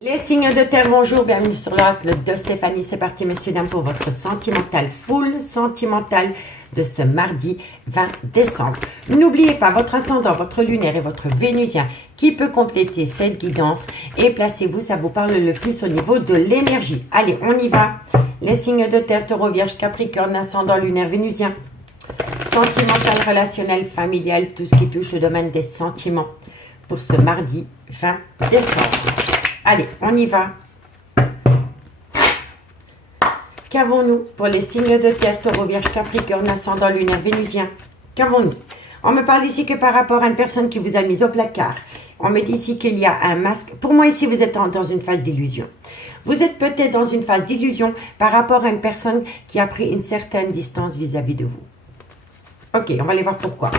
Les signes de terre, bonjour, bienvenue sur l'oracle de Stéphanie. C'est parti, messieurs, dames, pour votre sentimental, full sentimental de ce mardi 20 décembre. N'oubliez pas votre ascendant, votre lunaire et votre vénusien qui peut compléter cette guidance. Et placez-vous, ça vous parle le plus au niveau de l'énergie. Allez, on y va. Les signes de terre, taureau, vierge, capricorne, ascendant, lunaire, vénusien. Sentimental, relationnel, familial, tout ce qui touche au domaine des sentiments pour ce mardi 20 décembre. Allez, on y va. Qu'avons-nous pour les signes de terre, taureau, vierge, capricorne, ascendant, lunaire, vénusien? Qu'avons-nous? On me parle ici que par rapport à une personne qui vous a mis au placard. On me dit ici qu'il y a un masque. Pour moi, ici, vous êtes dans une phase d'illusion. Vous êtes peut-être dans une phase d'illusion par rapport à une personne qui a pris une certaine distance vis-à-vis de vous. Ok, on va aller voir pourquoi.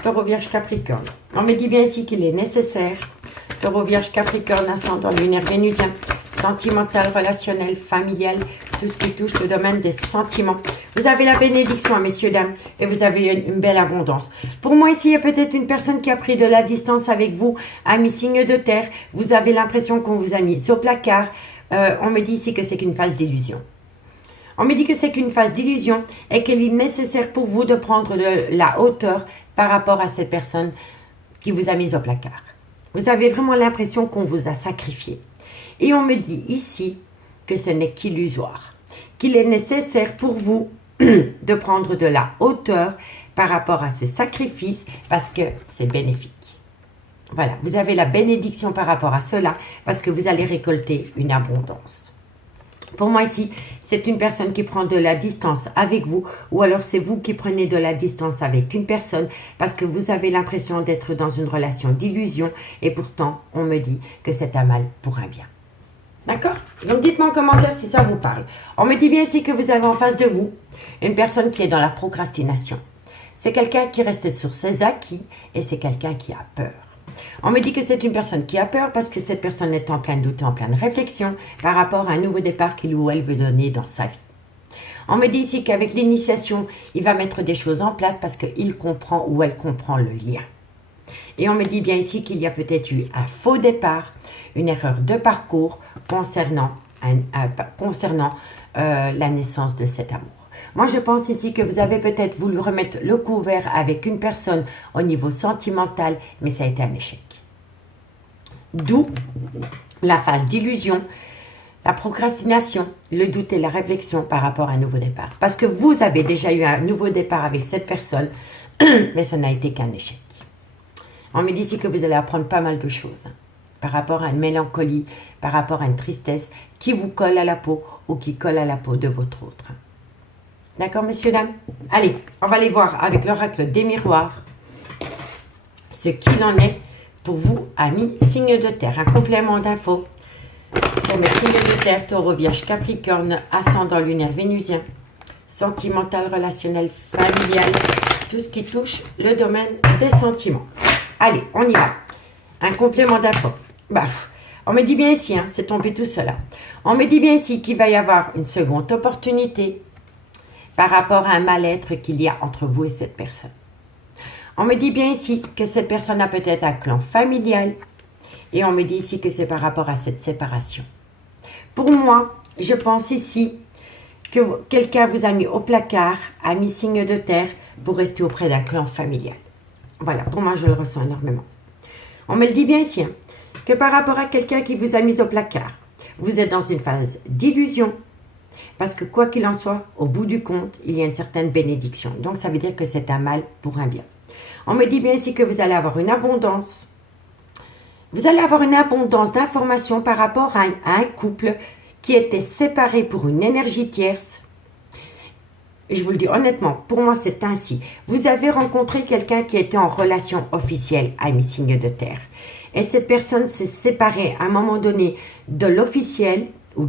Taureau, vierge, capricorne. On me dit bien ici qu'il est nécessaire. Taureau, vierge, capricorne, ascendant, lunaire, vénusien, sentimental, relationnel, familial, tout ce qui touche le domaine des sentiments. Vous avez la bénédiction, messieurs, dames, et vous avez une belle abondance. Pour moi, ici, il y a peut-être une personne qui a pris de la distance avec vous, a mis signe de terre. Vous avez l'impression qu'on vous a mis au placard. On me dit ici que c'est qu'une phase d'illusion. On me dit que c'est qu'une phase d'illusion et qu'il est nécessaire pour vous de prendre de la hauteur par rapport à cette personne qui vous a mis au placard. Vous avez vraiment l'impression qu'on vous a sacrifié. Et on me dit ici que ce n'est qu'illusoire, qu'il est nécessaire pour vous de prendre de la hauteur par rapport à ce sacrifice parce que c'est bénéfique. Voilà, vous avez la bénédiction par rapport à cela parce que vous allez récolter une abondance. Pour moi ici, c'est une personne qui prend de la distance avec vous ou alors c'est vous qui prenez de la distance avec une personne parce que vous avez l'impression d'être dans une relation d'illusion et pourtant, on me dit que c'est un mal pour un bien. D'accord? Donc, dites-moi en commentaire si ça vous parle. On me dit bien ici que vous avez en face de vous une personne qui est dans la procrastination. C'est quelqu'un qui reste sur ses acquis et c'est quelqu'un qui a peur. On me dit que c'est une personne qui a peur parce que cette personne est en plein doute, en pleine réflexion par rapport à un nouveau départ qu'il ou elle veut donner dans sa vie. On me dit ici qu'avec l'initiation, il va mettre des choses en place parce qu'il comprend ou elle comprend le lien. Et on me dit bien ici qu'il y a peut-être eu un faux départ, une erreur de parcours concernant la naissance de cet amour. Moi, je pense ici que vous avez peut-être voulu remettre le couvert avec une personne au niveau sentimental, mais ça a été un échec. D'où la phase d'illusion, la procrastination, le doute et la réflexion par rapport à un nouveau départ. Parce que vous avez déjà eu un nouveau départ avec cette personne, mais ça n'a été qu'un échec. On me dit ici que vous allez apprendre pas mal de choses par rapport à une mélancolie, par rapport à une tristesse qui vous colle à la peau ou qui colle à la peau de votre autre. D'accord, messieurs, dames? Allez, on va aller voir avec l'oracle des miroirs ce qu'il en est pour vous, amis signes de terre. Un complément d'infos pour mes signes de terre, taureau, vierge, capricorne, ascendant, lunaire, vénusien, sentimental, relationnel, familial, tout ce qui touche le domaine des sentiments. Allez, on y va. Un complément d'infos. On me dit bien ici, c'est tombé tout seul. On me dit bien ici qu'il va y avoir une seconde opportunité par rapport à un mal-être qu'il y a entre vous et cette personne. On me dit bien ici que cette personne a peut-être un clan familial et on me dit ici que c'est par rapport à cette séparation. Pour moi, je pense ici que quelqu'un vous a mis au placard, a mis signe de terre pour rester auprès d'un clan familial. Voilà, pour moi, je le ressens énormément. On me le dit bien ici, que par rapport à quelqu'un qui vous a mis au placard, vous êtes dans une phase d'illusion, parce que quoi qu'il en soit, au bout du compte, il y a une certaine bénédiction. Donc, ça veut dire que c'est un mal pour un bien. On me dit bien ici que vous allez avoir une abondance. Vous allez avoir une abondance d'informations par rapport à un couple qui était séparé pour une énergie tierce. Et je vous le dis honnêtement, pour moi, c'est ainsi. Vous avez rencontré quelqu'un qui était en relation officielle à un signe de terre. Et cette personne s'est séparée à un moment donné de l'officiel, ou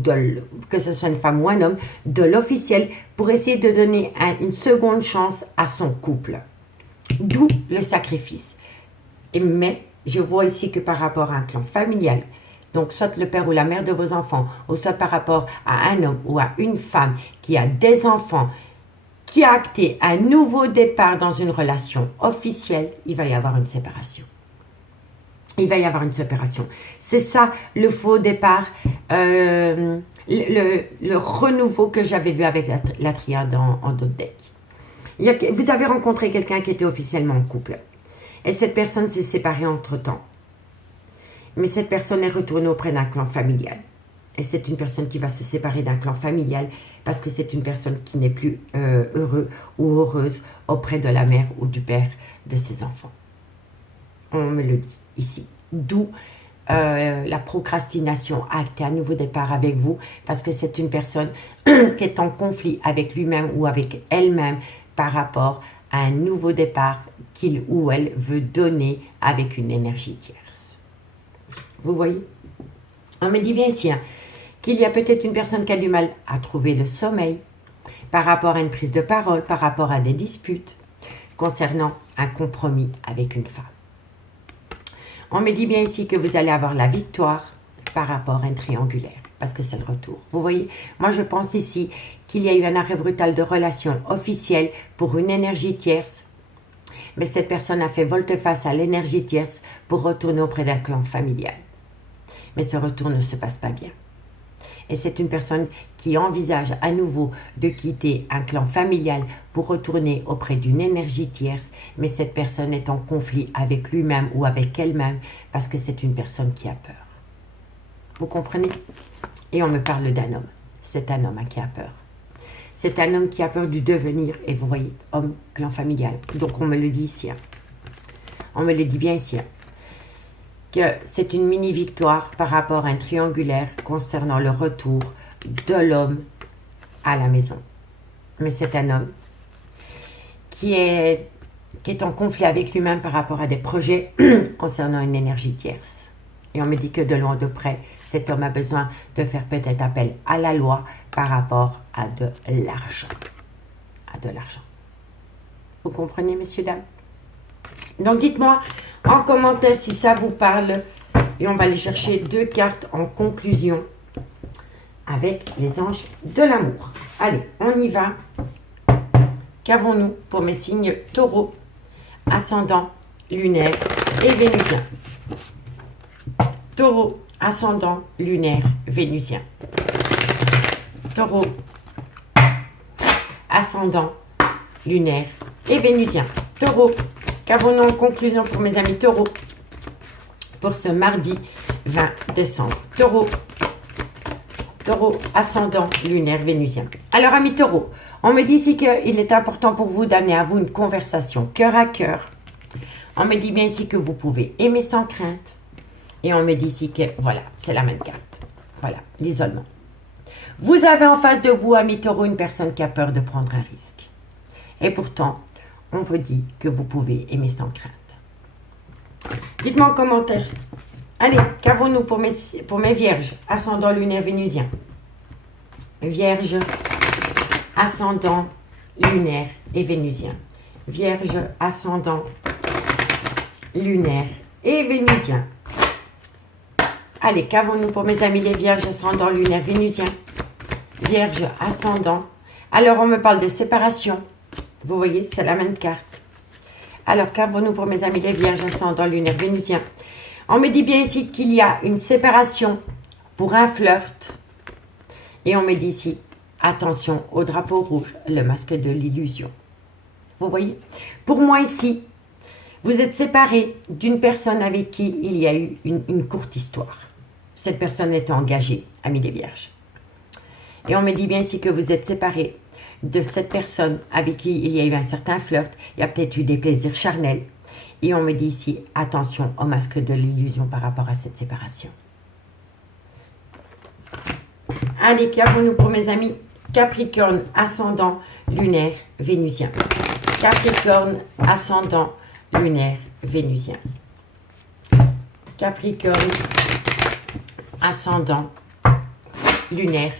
que ce soit une femme ou un homme, de l'officiel pour essayer de donner une seconde chance à son couple. D'où le sacrifice. Mais je vois ici que par rapport à un clan familial, donc soit le père ou la mère de vos enfants, ou soit par rapport à un homme ou à une femme qui a des enfants, qui a acté un nouveau départ dans une relation officielle, il va y avoir une séparation. il va y avoir une séparation. C'est ça le faux départ, le renouveau que j'avais vu avec la triade en d'autres decks. Vous avez rencontré quelqu'un qui était officiellement en couple. Et cette personne s'est séparée entre-temps. Mais cette personne est retournée auprès d'un clan familial. Et c'est une personne qui va se séparer d'un clan familial parce que c'est une personne qui n'est plus heureux ou heureuse auprès de la mère ou du père de ses enfants. On me le dit ici. D'où la procrastination acte un nouveau départ avec vous parce que c'est une personne qui est en conflit avec lui-même ou avec elle-même par rapport à un nouveau départ qu'il ou elle veut donner avec une énergie tierce. Vous voyez? On me dit bien ici qu'il y a peut-être une personne qui a du mal à trouver le sommeil par rapport à une prise de parole, par rapport à des disputes concernant un compromis avec une femme. On me dit bien ici que vous allez avoir la victoire par rapport à un triangulaire, parce que c'est le retour. Vous voyez, moi je pense ici qu'il y a eu un arrêt brutal de relation officielle pour une énergie tierce, mais cette personne a fait volte-face à l'énergie tierce pour retourner auprès d'un clan familial. Mais ce retour ne se passe pas bien. Et c'est une personne qui envisage à nouveau de quitter un clan familial pour retourner auprès d'une énergie tierce, mais cette personne est en conflit avec lui-même ou avec elle-même parce que c'est une personne qui a peur. Vous comprenez? Et on me parle d'un homme. C'est un homme qui a peur. C'est un homme qui a peur du devenir, et vous voyez, homme, clan familial. Donc on me le dit ici. On me le dit bien ici. Que c'est une mini-victoire par rapport à un triangulaire concernant le retour de l'homme à la maison. Mais c'est un homme qui est en conflit avec lui-même par rapport à des projets concernant une énergie tierce. Et on me dit que de loin de près, cet homme a besoin de faire peut-être appel à la loi par rapport à de l'argent. À de l'argent. Vous comprenez, messieurs, dames? Donc dites-moi en commentaire si ça vous parle. Et on va aller chercher 2 cartes en conclusion avec les anges de l'amour. Allez, on y va. Qu'avons-nous pour mes signes taureau, ascendant, lunaire et vénusien? Taureau, ascendant, lunaire, vénusien. Taureau, ascendant, lunaire et vénusien. Taureau, qu'avons-nous en conclusion pour mes amis taureaux pour ce mardi 20 décembre? Taureau, taureau, ascendant, lunaire, vénusien. Alors, amis taureaux, on me dit ici qu'il est important pour vous d'amener à vous une conversation cœur à cœur. On me dit bien ici que vous pouvez aimer sans crainte. Et on me dit ici que, voilà, c'est la même carte. Voilà, l'isolement. Vous avez en face de vous, amis taureaux, une personne qui a peur de prendre un risque. Et pourtant, on vous dit que vous pouvez aimer sans crainte. Dites-moi en commentaire. Allez, qu'avons-nous pour mes vierges, ascendant, lunaire, vénusien? Vierge, ascendant, lunaire et vénusien. Vierge, ascendant, lunaire et vénusien. Allez, qu'avons-nous pour mes amis les vierges, ascendant, lunaire, vénusien? Vierge, ascendant. Alors, on me parle de séparation. Vous voyez, c'est la même carte. Alors, qu'avons-nous pour mes amis les vierges, ascendant, lunaire, vénusien? On me dit bien ici qu'il y a une séparation pour un flirt. Et on me dit ici, attention au drapeau rouge, le masque de l'illusion. Vous voyez? Pour moi ici, vous êtes séparés d'une personne avec qui il y a eu une courte histoire. Cette personne est engagée, amis des vierges. Et on me dit bien ici que vous êtes séparés de cette personne avec qui il y a eu un certain flirt. Il y a peut-être eu des plaisirs charnels. Et on me dit ici, attention au masque de l'illusion par rapport à cette séparation. Allez, qu'avons-nous pour mes amis Capricorne, ascendant, lunaire, vénusien. Capricorne, ascendant, lunaire, vénusien. Capricorne, ascendant, lunaire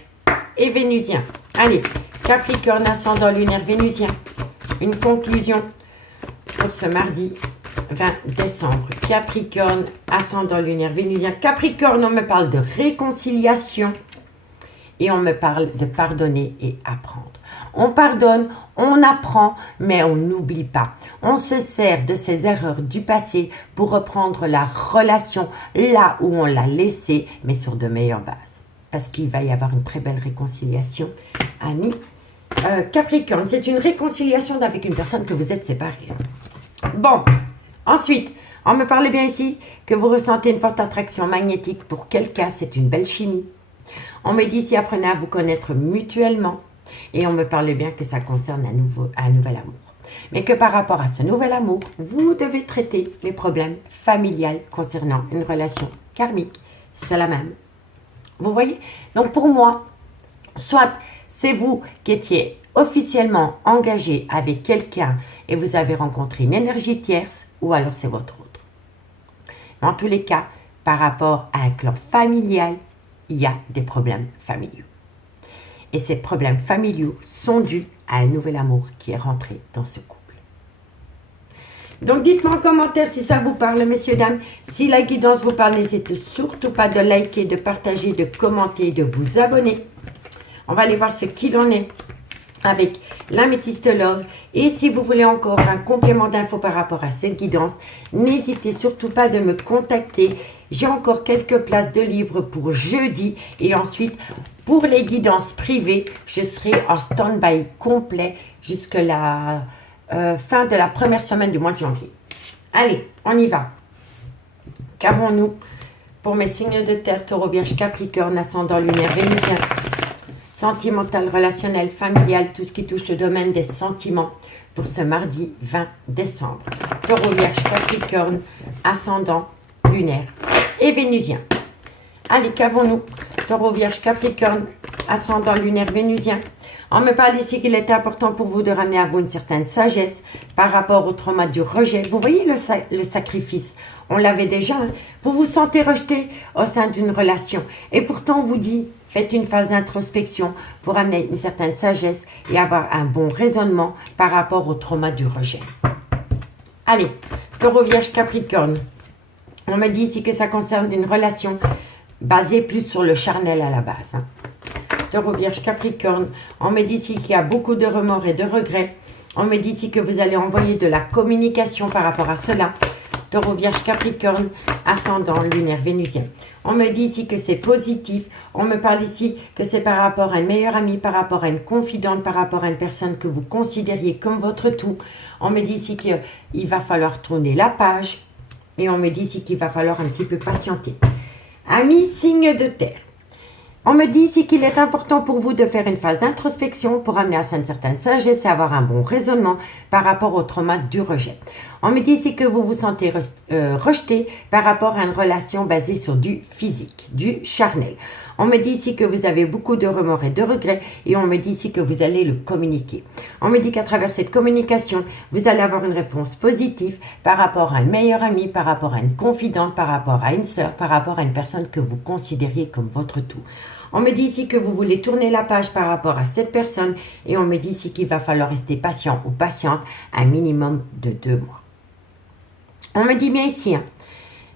et vénusien. Allez, Capricorne, ascendant, lunaire, vénusien. Une conclusion pour ce mardi 20 décembre. Capricorne, ascendant, lunaire, vénusien. Capricorne, on me parle de réconciliation et on me parle de pardonner et apprendre. On pardonne, on apprend, mais on n'oublie pas. On se sert de ces erreurs du passé pour reprendre la relation là où on l'a laissée, mais sur de meilleures bases. Parce qu'il va y avoir une très belle réconciliation, amis. Capricorne, c'est une réconciliation avec une personne que vous êtes séparés. Bon, ensuite, on me parle bien ici que vous ressentez une forte attraction magnétique pour quelqu'un, c'est une belle chimie. On me dit ici, apprenez à vous connaître mutuellement. Et on me parle bien que ça concerne un nouvel amour. Mais que par rapport à ce nouvel amour, vous devez traiter les problèmes familiaux concernant une relation karmique. C'est la même. Vous voyez? Donc pour moi, soit c'est vous qui étiez officiellement engagé avec quelqu'un et vous avez rencontré une énergie tierce, ou alors c'est votre autre. En tous les cas, par rapport à un clan familial, il y a des problèmes familiaux. Et ces problèmes familiaux sont dus à un nouvel amour qui est rentré dans ce couple. Donc dites-moi en commentaire si ça vous parle, messieurs, dames. Si la guidance vous parle, n'hésitez surtout pas de liker, de partager, de commenter, de vous abonner. On va aller voir ce qu'il en est avec l'améthyste love. Et si vous voulez encore un complément d'infos par rapport à cette guidance, n'hésitez surtout pas de me contacter. J'ai encore quelques places de libre pour jeudi. Et ensuite, pour les guidances privées, je serai en stand-by complet jusqu'à la fin de la première semaine du mois de janvier. Allez, on y va. Qu'avons-nous pour mes signes de terre, taureau, vierge, capricorne, ascendant lunaire, vénusien, sentimental, relationnel, familial, tout ce qui touche le domaine des sentiments pour ce mardi 20 décembre. Taureau, vierge, capricorne, ascendant lunaire et vénusien. Allez, qu'avons-nous? Taureau, vierge, capricorne, ascendant lunaire, vénusien. On me parle ici qu'il est important pour vous de ramener à vous une certaine sagesse par rapport au trauma du rejet. Vous voyez le sacrifice, on l'avait déjà. Hein? Vous vous sentez rejeté au sein d'une relation. Et pourtant, on vous dit, faites une phase d'introspection pour amener une certaine sagesse et avoir un bon raisonnement par rapport au trauma du rejet. Allez, Taureau, vierge, capricorne. On me dit ici que ça concerne une relation basée plus sur le charnel à la base. Hein? Taureau, vierge, capricorne. On me dit ici qu'il y a beaucoup de remords et de regrets. On me dit ici que vous allez envoyer de la communication par rapport à cela. Taureau, vierge, capricorne, ascendant lunaire, vénusien. On me dit ici que c'est positif. On me parle ici que c'est par rapport à une meilleure amie, par rapport à une confidente, par rapport à une personne que vous considériez comme votre tout. On me dit ici qu'il va falloir tourner la page. Et on me dit ici qu'il va falloir un petit peu patienter. Amis, signe de terre. On me dit ici qu'il est important pour vous de faire une phase d'introspection pour amener à soi une certaine sagesse et avoir un bon raisonnement par rapport au trauma du rejet. On me dit ici que vous vous sentez rejeté par rapport à une relation basée sur du physique, du charnel. On me dit ici que vous avez beaucoup de remords et de regrets et on me dit ici que vous allez le communiquer. On me dit qu'à travers cette communication, vous allez avoir une réponse positive par rapport à une meilleure amie, par rapport à une confidente, par rapport à une sœur, par rapport à une personne que vous considériez comme votre tout. On me dit ici que vous voulez tourner la page par rapport à cette personne et on me dit ici qu'il va falloir rester patient ou patiente un minimum de 2 mois. On me dit bien ici, hein,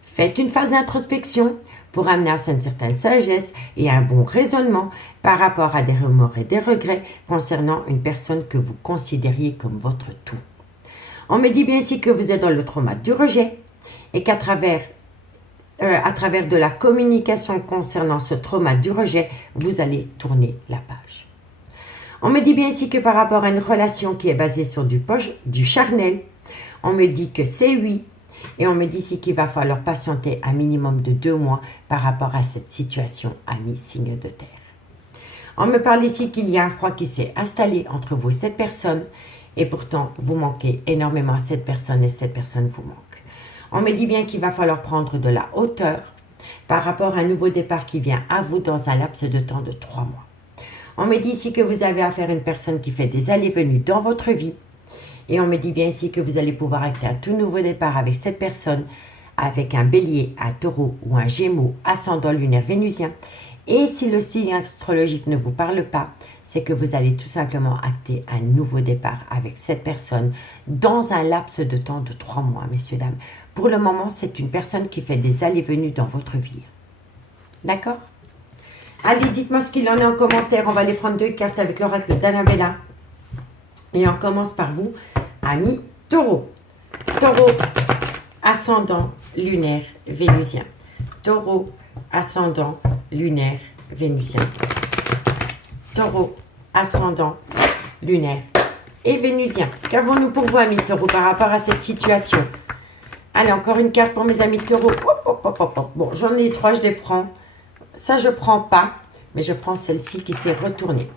faites une phase d'introspection pour amener à une certaine sagesse et un bon raisonnement par rapport à des remords et des regrets concernant une personne que vous considériez comme votre tout. On me dit bien ici que vous êtes dans le trauma du rejet et qu'à travers de la communication concernant ce trauma du rejet, vous allez tourner la page. On me dit bien ici que par rapport à une relation qui est basée sur du charnel, on me dit que c'est oui. Et on me dit ici qu'il va falloir patienter un minimum de 2 mois par rapport à cette situation, amis signe de terre. On me parle ici qu'il y a un froid qui s'est installé entre vous et cette personne. Et pourtant, vous manquez énormément à cette personne et cette personne vous manque. On me dit bien qu'il va falloir prendre de la hauteur par rapport à un nouveau départ qui vient à vous dans un laps de temps de 3 mois. On me dit ici que vous avez affaire à une personne qui fait des allées-venues dans votre vie. Et on me dit bien ici que vous allez pouvoir acter un tout nouveau départ avec cette personne, avec un bélier, un taureau ou un gémeaux, ascendant lunaire vénusien. Et si le signe astrologique ne vous parle pas, c'est que vous allez tout simplement acter un nouveau départ avec cette personne dans un laps de temps de 3 mois, messieurs, dames. Pour le moment, c'est une personne qui fait des allées-venues dans votre vie. D'accord? Allez, dites-moi ce qu'il en est en commentaire. On va aller prendre 2 cartes avec l'oracle d'Annabella. Et on commence par vous, amis taureau. Taureau, ascendant lunaire vénusien. Taureau, ascendant lunaire vénusien. Taureau, ascendant lunaire et vénusien. Qu'avons-nous pour vous, amis taureau, par rapport à cette situation? Allez, encore une carte pour mes amis taureaux. Hop, hop, hop, hop, hop. Bon, j'en ai 3, je les prends. Ça, je ne prends pas, mais je prends celle-ci qui s'est retournée.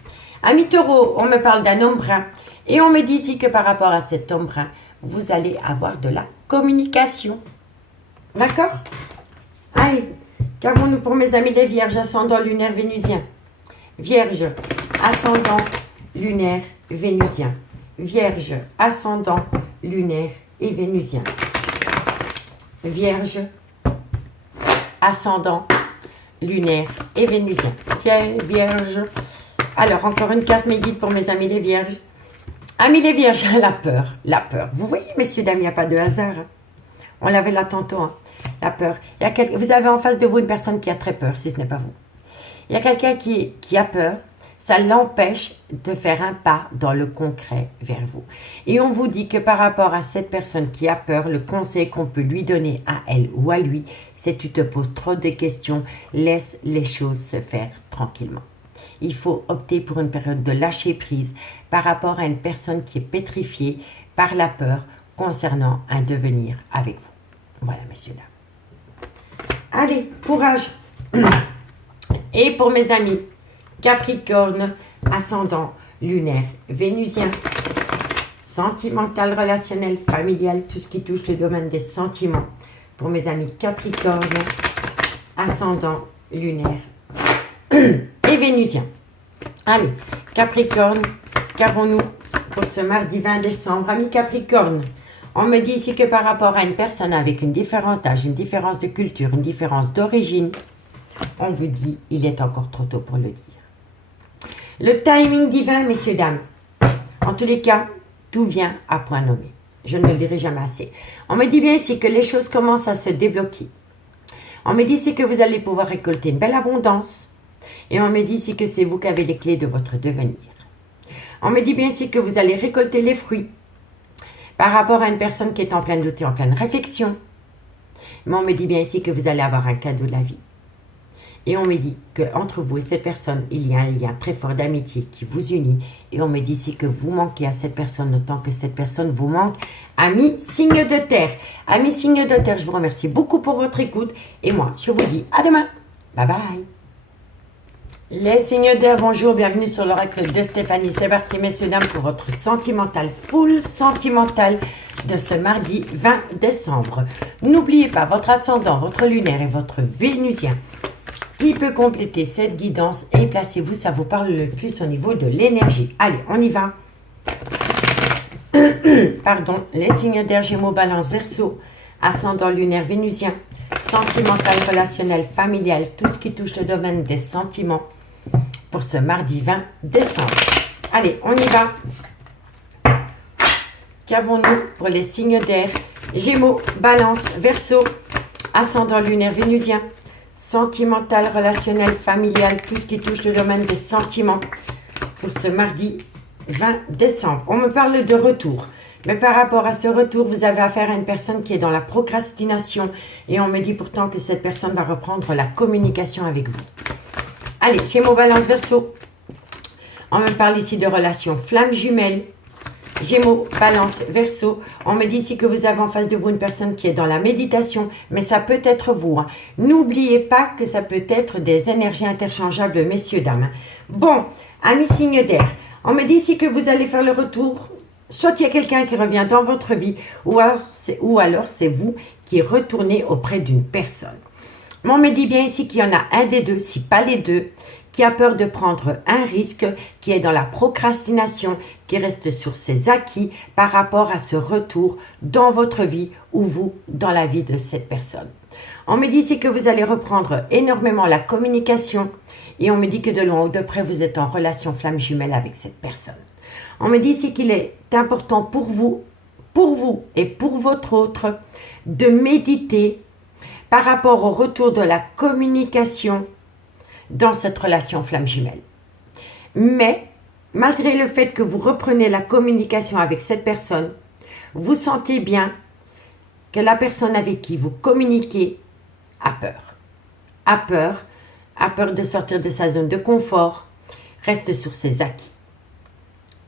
Amis taureaux, on me parle d'un homme brun. Et on me dit ici que par rapport à cet homme brun, vous allez avoir de la communication. D'accord? Allez, qu'avons-nous pour mes amis les vierges, ascendant lunaire vénusien? Vierge, ascendant lunaire vénusien. Vierge, ascendant lunaire et vénusien. Vierge, ascendant lunaire et vénusien. Vierge. Alors, encore une carte mes guides pour mes amis les vierges. Amis les vierges, la peur, la peur. Vous voyez, messieurs, dames, il n'y a pas de hasard. Hein? On l'avait là tantôt, hein? La peur. Vous avez en face de vous une personne qui a très peur, si ce n'est pas vous. Il y a quelqu'un qui a peur. Ça l'empêche de faire un pas dans le concret vers vous. Et on vous dit que par rapport à cette personne qui a peur, le conseil qu'on peut lui donner à elle ou à lui, c'est tu te poses trop de questions, laisse les choses se faire tranquillement. Il faut opter pour une période de lâcher prise par rapport à une personne qui est pétrifiée par la peur concernant un devenir avec vous. Voilà, messieurs, dames. Allez, courage. Et pour mes amis, Capricorne, ascendant lunaire vénusien, sentimental, relationnel, familial, tout ce qui touche le domaine des sentiments. Pour mes amis Capricorne, ascendant lunaire et vénusien. Allez, Capricorne, qu'avons-nous pour ce mardi 20 décembre? Amis Capricorne, on me dit ici que par rapport à une personne avec une différence d'âge, une différence de culture, une différence d'origine, on vous dit il est encore trop tôt pour le dire. Le timing divin, messieurs, dames. En tous les cas, tout vient à point nommé. Je ne le dirai jamais assez. On me dit bien ici que les choses commencent à se débloquer. On me dit ici que vous allez pouvoir récolter une belle abondance. Et on me dit ici que c'est vous qui avez les clés de votre devenir. On me dit bien ici que vous allez récolter les fruits par rapport à une personne qui est en plein doute et en pleine réflexion. Mais on me dit bien ici que vous allez avoir un cadeau de la vie. Et on me dit qu'entre vous et cette personne, il y a un lien très fort d'amitié qui vous unit. Et on me dit ici que vous manquez à cette personne autant que cette personne vous manque. Amis signes de terre. Amis signes de terre, je vous remercie beaucoup pour votre écoute. Et moi, je vous dis à demain. Bye bye. Les signes d'air, bonjour, bienvenue sur l'oracle de Stéphanie. C'est parti, messieurs, dames, pour votre sentimental, full sentimental de ce mardi 20 décembre. N'oubliez pas votre ascendant, votre lunaire et votre vénusien qui peut compléter cette guidance et placez-vous, ça vous parle le plus au niveau de l'énergie. Allez, on y va. Pardon, les signes d'air, Gémeaux, Balance, Verseau, ascendant lunaire vénusien, sentimental, relationnel, familial, tout ce qui touche le domaine des sentiments pour ce mardi 20 décembre. Allez, on y va. Qu'avons-nous pour les signes d'air? Gémeaux, Balance, Verseau, ascendant lunaire vénusien, sentimental, relationnel, familial, tout ce qui touche le domaine des sentiments pour ce mardi 20 décembre. On me parle de retour. Mais par rapport à ce retour, vous avez affaire à une personne qui est dans la procrastination. Et on me dit pourtant que cette personne va reprendre la communication avec vous. Allez, Gémeaux, Balance, Verseau. On me parle ici de relations flammes jumelles. Gémeaux, Balance, Verseau. On me dit ici que vous avez en face de vous une personne qui est dans la méditation, mais ça peut être vous. Hein. N'oubliez pas que ça peut être des énergies interchangeables, messieurs, dames. Bon, amis signes d'air, on me dit ici que vous allez faire le retour. Soit il y a quelqu'un qui revient dans votre vie, ou alors c'est vous qui retournez auprès d'une personne. Mais on me dit bien ici qu'il y en a un des deux, si pas les deux, qui a peur de prendre un risque, qui est dans la procrastination, qui reste sur ses acquis par rapport à ce retour dans votre vie ou vous dans la vie de cette personne. On me dit ici que vous allez reprendre énormément la communication et on me dit que de loin ou de près vous êtes en relation flamme jumelle avec cette personne. On me dit ici qu'il est important pour vous et pour votre autre de méditer par rapport au retour de la communication dans cette relation flamme jumelle. Mais malgré le fait que vous reprenez la communication avec cette personne, vous sentez bien que la personne avec qui vous communiquez a peur. A peur de sortir de sa zone de confort, reste sur ses acquis.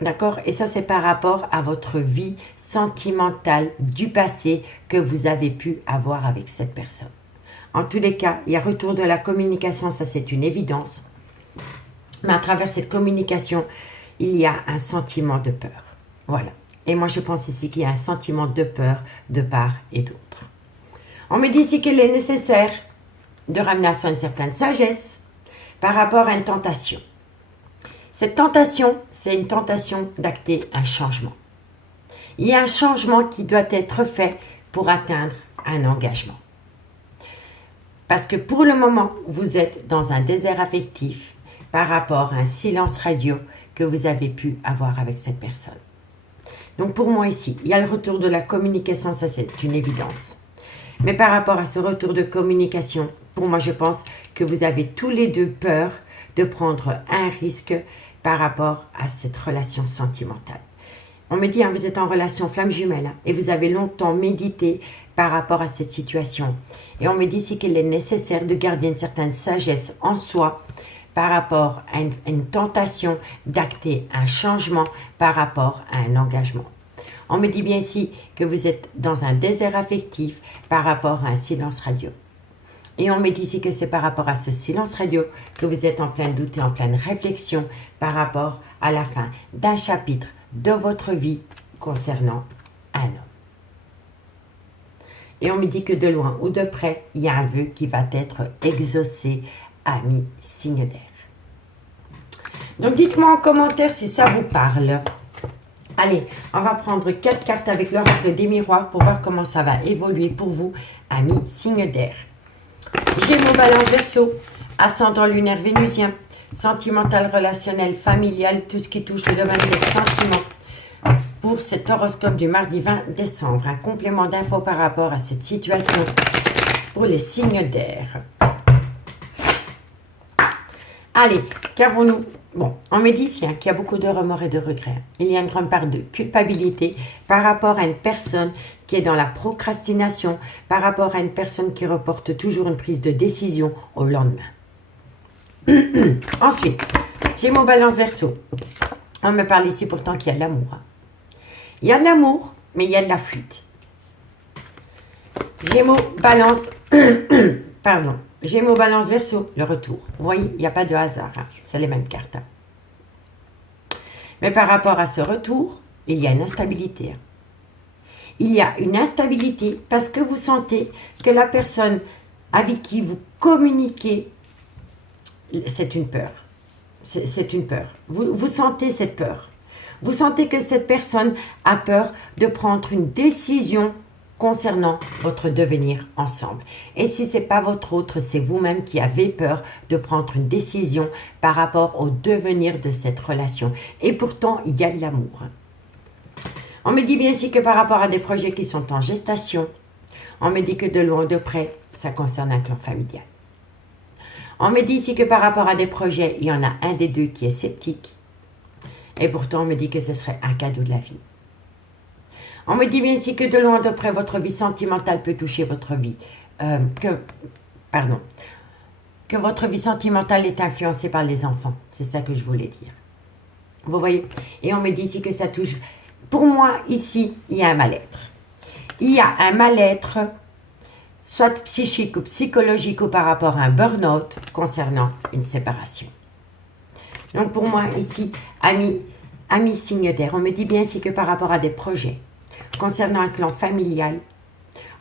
D'accord? Et ça, c'est par rapport à votre vie sentimentale du passé que vous avez pu avoir avec cette personne. En tous les cas, il y a retour de la communication, ça c'est une évidence. Mais à travers cette communication, il y a un sentiment de peur. Voilà. Et moi, je pense ici qu'il y a un sentiment de peur de part et d'autre. On me dit ici qu'il est nécessaire de ramener à soi une certaine sagesse par rapport à une tentation. Cette tentation, c'est une tentation d'acter un changement. Il y a un changement qui doit être fait pour atteindre un engagement. Parce que pour le moment, vous êtes dans un désert affectif par rapport à un silence radio que vous avez pu avoir avec cette personne. Donc pour moi ici, il y a le retour de la communication, ça c'est une évidence. Mais par rapport à ce retour de communication, pour moi je pense que vous avez tous les deux peur de prendre un risque par rapport à cette relation sentimentale. On me dit, hein, vous êtes en relation flamme jumelle hein, et vous avez longtemps médité par rapport à cette situation. Et on me dit ici qu'il est nécessaire de garder une certaine sagesse en soi par rapport à une tentation d'acter un changement par rapport à un engagement. On me dit bien ici que vous êtes dans un désert affectif par rapport à un silence radio. Et on me dit ici que c'est par rapport à ce silence radio que vous êtes en plein doute et en pleine réflexion par rapport à la fin d'un chapitre de votre vie concernant un homme. Et on me dit que de loin ou de près, il y a un vœu qui va être exaucé, ami signe d'air. Donc dites-moi en commentaire si ça vous parle. Allez, on va prendre 4 cartes avec l'oracle des miroirs pour voir comment ça va évoluer pour vous, ami signe d'air. Gémeaux, Balance, Verseau, ascendant lunaire vénusien, sentimental, relationnel, familial, tout ce qui touche le domaine des sentiments. Pour cet horoscope du mardi 20 décembre, un complément d'infos par rapport à cette situation pour les signes d'air. Allez, qu'avons-nous? Bon, on me dit ici qu'il y a beaucoup de remords et de regrets. Il y a une grande part de culpabilité par rapport à une personne qui est dans la procrastination, par rapport à une personne qui reporte toujours une prise de décision au lendemain. Ensuite, Gémeaux, Balance, Verseau. On me parle ici pourtant qu'il y a de l'amour. Il y a de l'amour, mais il y a de la fuite. Gémeaux, Balance, pardon. Gémeaux, Balance, Verseau, le retour. Vous voyez, il n'y a pas de hasard, hein. C'est les mêmes cartes. Hein. Mais par rapport à ce retour, il y a une instabilité. Hein. Il y a une instabilité parce que vous sentez que la personne avec qui vous communiquez, c'est une peur. C'est une peur. Vous sentez cette peur. Vous sentez que cette personne a peur de prendre une décision concernant votre devenir ensemble. Et si ce n'est pas votre autre, c'est vous-même qui avez peur de prendre une décision par rapport au devenir de cette relation. Et pourtant, il y a de l'amour. On me dit bien ici que par rapport à des projets qui sont en gestation, on me dit que de loin ou de près, ça concerne un clan familial. On me dit ici que par rapport à des projets, il y en a un des deux qui est sceptique. Et pourtant, on me dit que ce serait un cadeau de la vie. On me dit bien ici que de loin de près, votre vie sentimentale peut toucher votre vie. Que votre vie sentimentale est influencée par les enfants. C'est ça que je voulais dire. Vous voyez? Et on me dit ici que ça touche. Pour moi, ici, il y a un mal-être. Il y a un mal-être, soit psychique ou psychologique ou par rapport à un burn-out concernant une séparation. Donc pour moi, ici, ami signe d'air, on me dit bien ici que par rapport à des projets, concernant un clan familial,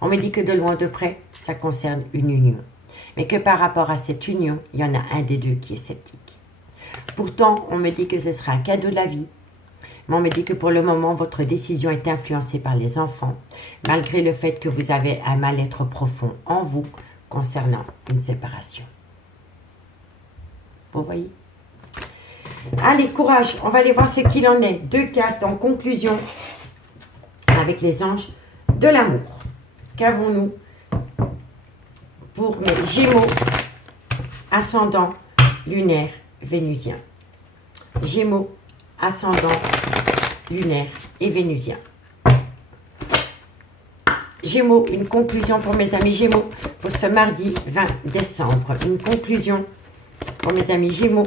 on me dit que de loin de près, ça concerne une union. Mais que par rapport à cette union, il y en a un des deux qui est sceptique. Pourtant, on me dit que ce sera un cadeau de la vie. Mais on me dit que pour le moment, votre décision est influencée par les enfants, malgré le fait que vous avez un mal-être profond en vous concernant une séparation. Vous voyez? Allez, courage, on va aller voir ce qu'il en est. 2 cartes en conclusion avec les anges de l'amour. Qu'avons-nous pour mes Gémeaux, ascendant lunaire vénusien? Gémeaux, ascendant, lunaire et vénusien. Gémeaux, une conclusion pour mes amis Gémeaux pour ce mardi 20 décembre. Une conclusion pour mes amis Gémeaux.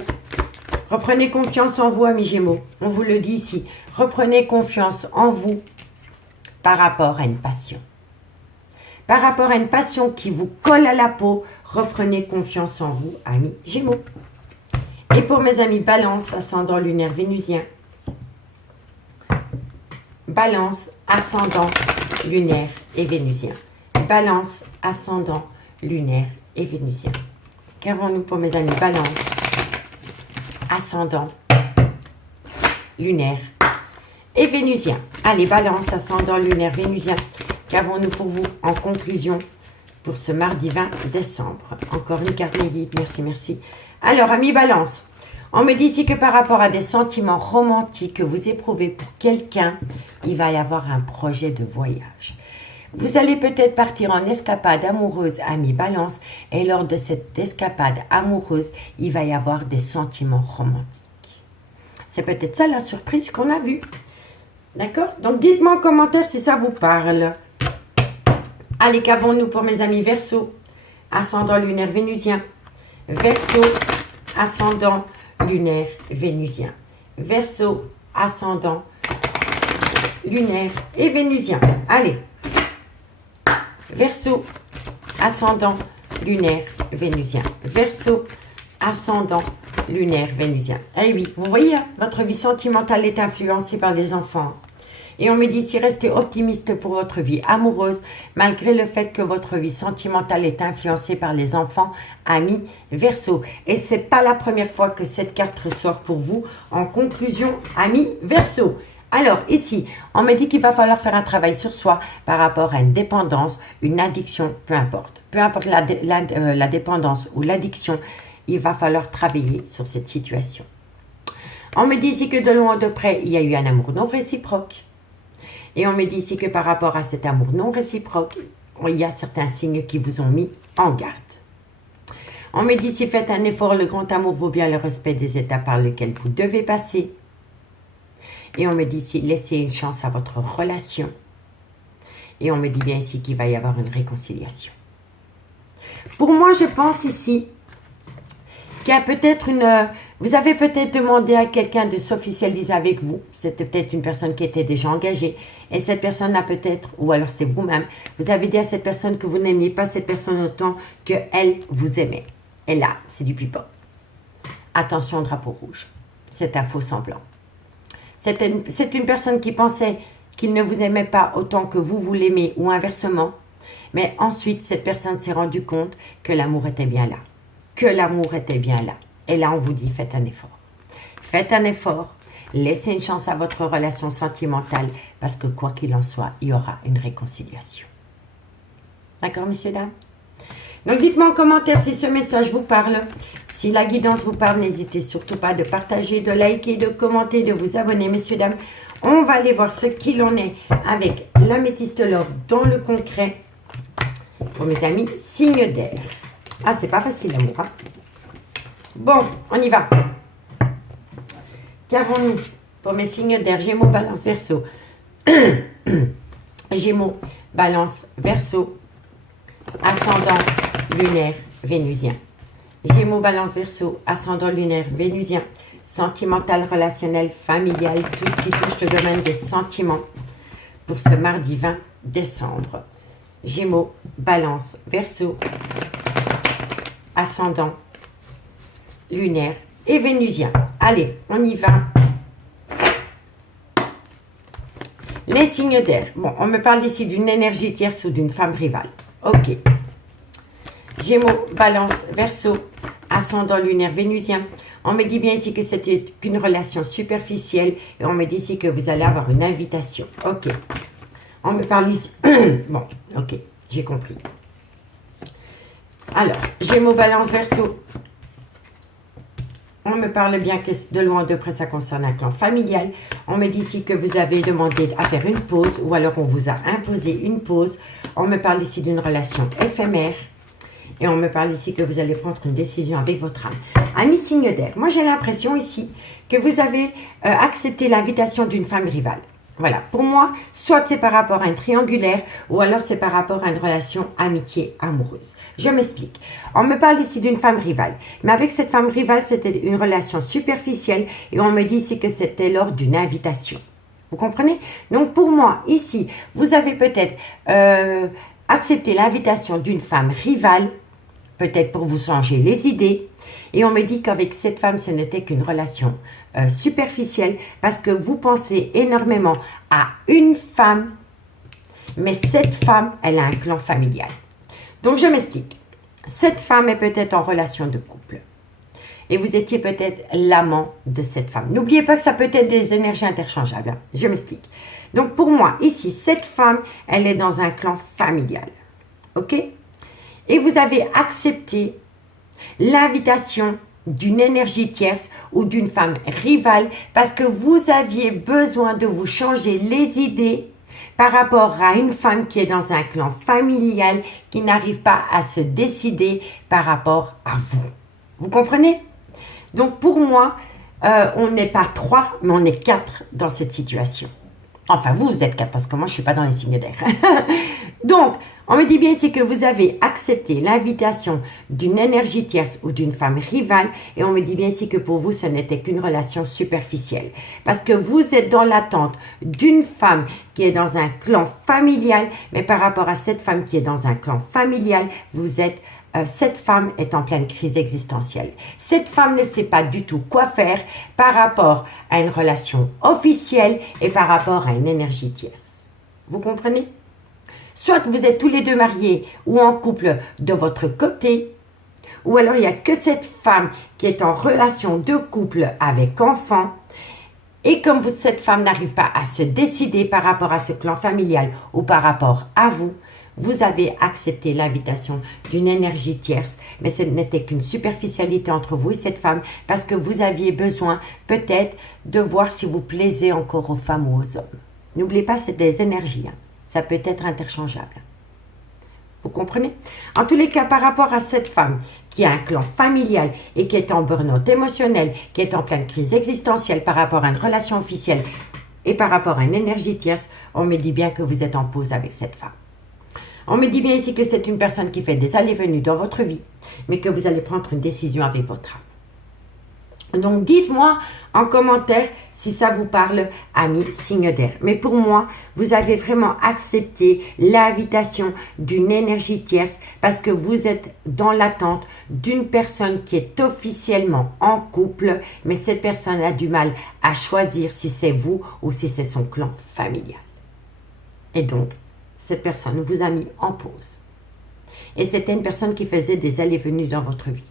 Reprenez confiance en vous, amis Gémeaux. On vous le dit ici. Reprenez confiance en vous par rapport à une passion. Par rapport à une passion qui vous colle à la peau, reprenez confiance en vous, amis Gémeaux. Et pour mes amis Balance, ascendant lunaire vénusien. Balance, ascendant lunaire et vénusien. Balance, ascendant lunaire et vénusien. Qu'avons-nous pour mes amis Balance, ascendant lunaire et vénusien? Allez, Balance, ascendant lunaire vénusien. Qu'avons-nous pour vous en conclusion pour ce mardi 20 décembre? Encore une carte guide, merci, merci. Alors, amis Balance, on me dit ici que par rapport à des sentiments romantiques que vous éprouvez pour quelqu'un, il va y avoir un projet de voyage. Vous allez peut-être partir en escapade amoureuse, amis Balance, et lors de cette escapade amoureuse, il va y avoir des sentiments romantiques. C'est peut-être ça la surprise qu'on a vue. D'accord? Donc, dites-moi en commentaire si ça vous parle. Allez, qu'avons-nous pour mes amis Verseau, ascendant lunaire vénusien. Verseau, ascendant lunaire vénusien. Verseau, ascendant lunaire et vénusien. Allez. Verseau, ascendant lunaire vénusien. Verseau, ascendant lunaire vénusien. Eh oui, vous voyez, votre vie sentimentale est influencée par des enfants. Et on me dit ici, restez optimiste pour votre vie amoureuse, malgré le fait que votre vie sentimentale est influencée par les enfants, amis Verseau. Et c'est pas la première fois que cette carte ressort pour vous. En conclusion, amis Verseau. Alors, ici, on me dit qu'il va falloir faire un travail sur soi par rapport à une dépendance, une addiction, peu importe. Peu importe la dépendance ou l'addiction, il va falloir travailler sur cette situation. On me dit ici que de loin de près, il y a eu un amour non réciproque. Et on me dit ici que par rapport à cet amour non réciproque, il y a certains signes qui vous ont mis en garde. On me dit ici, faites un effort, le grand amour vaut bien le respect des étapes par lesquelles vous devez passer. Et on me dit ici, laissez une chance à votre relation. Et on me dit bien ici qu'il va y avoir une réconciliation. Pour moi, je pense ici qu'il y a peut-être une... Vous avez peut-être demandé à quelqu'un de s'officialiser avec vous. C'était peut-être une personne qui était déjà engagée. Et cette personne a peut-être, ou alors c'est vous-même, vous avez dit à cette personne que vous n'aimiez pas cette personne autant qu'elle vous aimait. Et là, c'est du pipeau. Attention, drapeau rouge. C'est un faux semblant. C'est une personne qui pensait qu'il ne vous aimait pas autant que vous l'aimez ou inversement. Mais ensuite, cette personne s'est rendue compte que l'amour était bien là. Que l'amour était bien là. Et là, on vous dit, faites un effort. Faites un effort. Laissez une chance à votre relation sentimentale parce que quoi qu'il en soit, il y aura une réconciliation. D'accord, messieurs, dames? Donc, dites-moi en commentaire si ce message vous parle. Si la guidance vous parle, n'hésitez surtout pas de partager, de liker, de commenter, de vous abonner, messieurs, dames. On va aller voir ce qu'il en est avec l'améthyste love dans le concret pour mes amis signes d'air. Ah, c'est pas facile, l'amour, hein? Bon, on y va. Qu'avons-nous pour mes signes d'air? Gémeaux, Balance, Verseau. Gémeaux, Balance, Verseau. Ascendant lunaire, vénusien. Gémeaux, Balance, Verseau. Ascendant lunaire, vénusien. Sentimental, relationnel, familial, tout ce qui touche le domaine des sentiments pour ce mardi 20 décembre. Gémeaux, Balance, Verseau. Ascendant lunaire et vénusien. Allez, on y va. Les signes d'air. Bon, on me parle ici d'une énergie tierce ou d'une femme rivale. Ok. Gémeaux, Balance, Verseau, ascendant lunaire vénusien. On me dit bien ici que c'était qu'une relation superficielle et on me dit ici que vous allez avoir une invitation. Ok. On me parle ici... Bon, ok, j'ai compris. Alors, Gémeaux, Balance, Verseau. On me parle bien que de loin de près, ça concerne un clan familial. On me dit ici que vous avez demandé à faire une pause ou alors on vous a imposé une pause. On me parle ici d'une relation éphémère. Et on me parle ici que vous allez prendre une décision avec votre âme. Amis signe d'air, moi j'ai l'impression ici que vous avez accepté l'invitation d'une femme rivale. Voilà, pour moi, soit c'est par rapport à un triangulaire ou alors c'est par rapport à une relation amitié amoureuse. Je m'explique. On me parle ici d'une femme rivale. Mais avec cette femme rivale, c'était une relation superficielle et on me dit ici que c'était lors d'une invitation. Vous comprenez? Donc pour moi, ici, vous avez peut-être accepté l'invitation d'une femme rivale, peut-être pour vous changer les idées. Et on me dit qu'avec cette femme, ce n'était qu'une relation superficielle parce que vous pensez énormément à une femme, mais cette femme, elle a un clan familial. Donc je m'explique. Cette femme est peut-être en relation de couple. Et vous étiez peut-être l'amant de cette femme. N'oubliez pas que ça peut être des énergies interchangeables. Hein. Je m'explique. Donc pour moi, ici, cette femme, elle est dans un clan familial. Ok? Et vous avez accepté l'invitation d'une énergie tierce ou d'une femme rivale parce que vous aviez besoin de vous changer les idées par rapport à une femme qui est dans un clan familial qui n'arrive pas à se décider par rapport à vous. Vous comprenez? Donc pour moi, on n'est pas 3, mais on est 4 dans cette situation. Enfin, vous êtes 4 parce que moi, je ne suis pas dans les signes d'air. Donc, on me dit bien ici que vous avez accepté l'invitation d'une énergie tierce ou d'une femme rivale et on me dit bien ici que pour vous, ce n'était qu'une relation superficielle. Parce que vous êtes dans l'attente d'une femme qui est dans un clan familial, mais par rapport à cette femme qui est dans un clan familial, cette femme est en pleine crise existentielle. Cette femme ne sait pas du tout quoi faire par rapport à une relation officielle et par rapport à une énergie tierce. Vous comprenez? Soit vous êtes tous les deux mariés ou en couple de votre côté, ou alors il n'y a que cette femme qui est en relation de couple avec enfant. Et comme cette femme n'arrive pas à se décider par rapport à ce clan familial ou par rapport à vous, vous avez accepté l'invitation d'une énergie tierce, mais ce n'était qu'une superficialité entre vous et cette femme parce que vous aviez besoin peut-être de voir si vous plaisez encore aux femmes ou aux hommes. N'oubliez pas, c'est des énergies. Hein. Ça peut être interchangeable. Vous comprenez? En tous les cas, par rapport à cette femme qui a un clan familial et qui est en burn-out émotionnel, qui est en pleine crise existentielle par rapport à une relation officielle et par rapport à une énergie tierce, on me dit bien que vous êtes en pause avec cette femme. On me dit bien ici que c'est une personne qui fait des allées-venues dans votre vie, mais que vous allez prendre une décision avec votre âme. Donc, dites-moi en commentaire si ça vous parle, amis signe d'air. Mais pour moi, vous avez vraiment accepté l'invitation d'une énergie tierce parce que vous êtes dans l'attente d'une personne qui est officiellement en couple, mais cette personne a du mal à choisir si c'est vous ou si c'est son clan familial. Et donc, cette personne vous a mis en pause. Et c'était une personne qui faisait des allées-venues dans votre vie.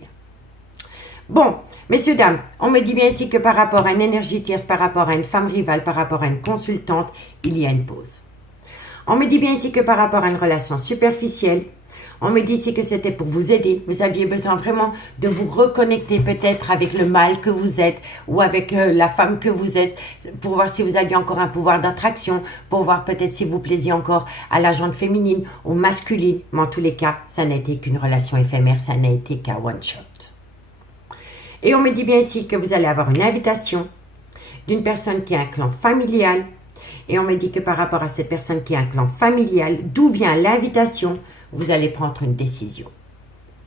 Bon, messieurs, dames, on me dit bien ici que par rapport à une énergie tierce, par rapport à une femme rivale, par rapport à une consultante, il y a une pause. On me dit bien ici que par rapport à une relation superficielle, on me dit ici que c'était pour vous aider. Vous aviez besoin vraiment de vous reconnecter peut-être avec le mâle que vous êtes ou avec la femme que vous êtes pour voir si vous aviez encore un pouvoir d'attraction, pour voir peut-être si vous plaisiez encore à la gente féminine ou masculine. Mais en tous les cas, ça n'a été qu'une relation éphémère, ça n'a été qu'un one-shot. Et on me dit bien ici que vous allez avoir une invitation d'une personne qui a un clan familial. Et on me dit que par rapport à cette personne qui a un clan familial, d'où vient l'invitation, vous allez prendre une décision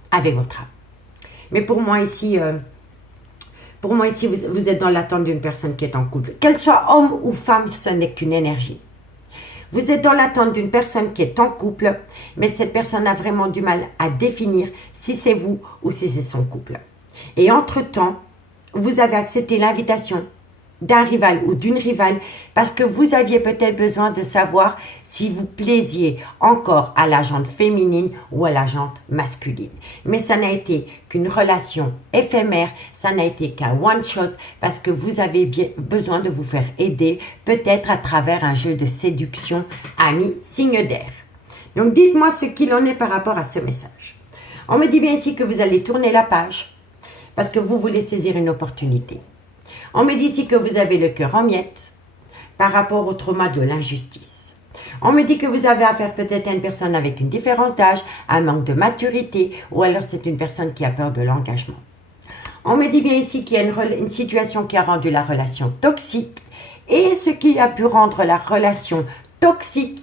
avec votre âme. Mais pour moi ici, vous êtes dans l'attente d'une personne qui est en couple. Qu'elle soit homme ou femme, ce n'est qu'une énergie. Vous êtes dans l'attente d'une personne qui est en couple, mais cette personne a vraiment du mal à définir si c'est vous ou si c'est son couple. Et entre-temps, vous avez accepté l'invitation d'un rival ou d'une rivale parce que vous aviez peut-être besoin de savoir si vous plaisiez encore à la gente féminine ou à la gente masculine. Mais ça n'a été qu'une relation éphémère, ça n'a été qu'un one-shot parce que vous avez bien besoin de vous faire aider, peut-être à travers un jeu de séduction, amis signe d'air. Donc dites-moi ce qu'il en est par rapport à ce message. On me dit bien ici que vous allez tourner la page parce que vous voulez saisir une opportunité. On me dit ici que vous avez le cœur en miettes par rapport au trauma de l'injustice. On me dit que vous avez affaire peut-être à une personne avec une différence d'âge, un manque de maturité, ou alors c'est une personne qui a peur de l'engagement. On me dit bien ici qu'il y a une situation qui a rendu la relation toxique, et ce qui a pu rendre la relation toxique,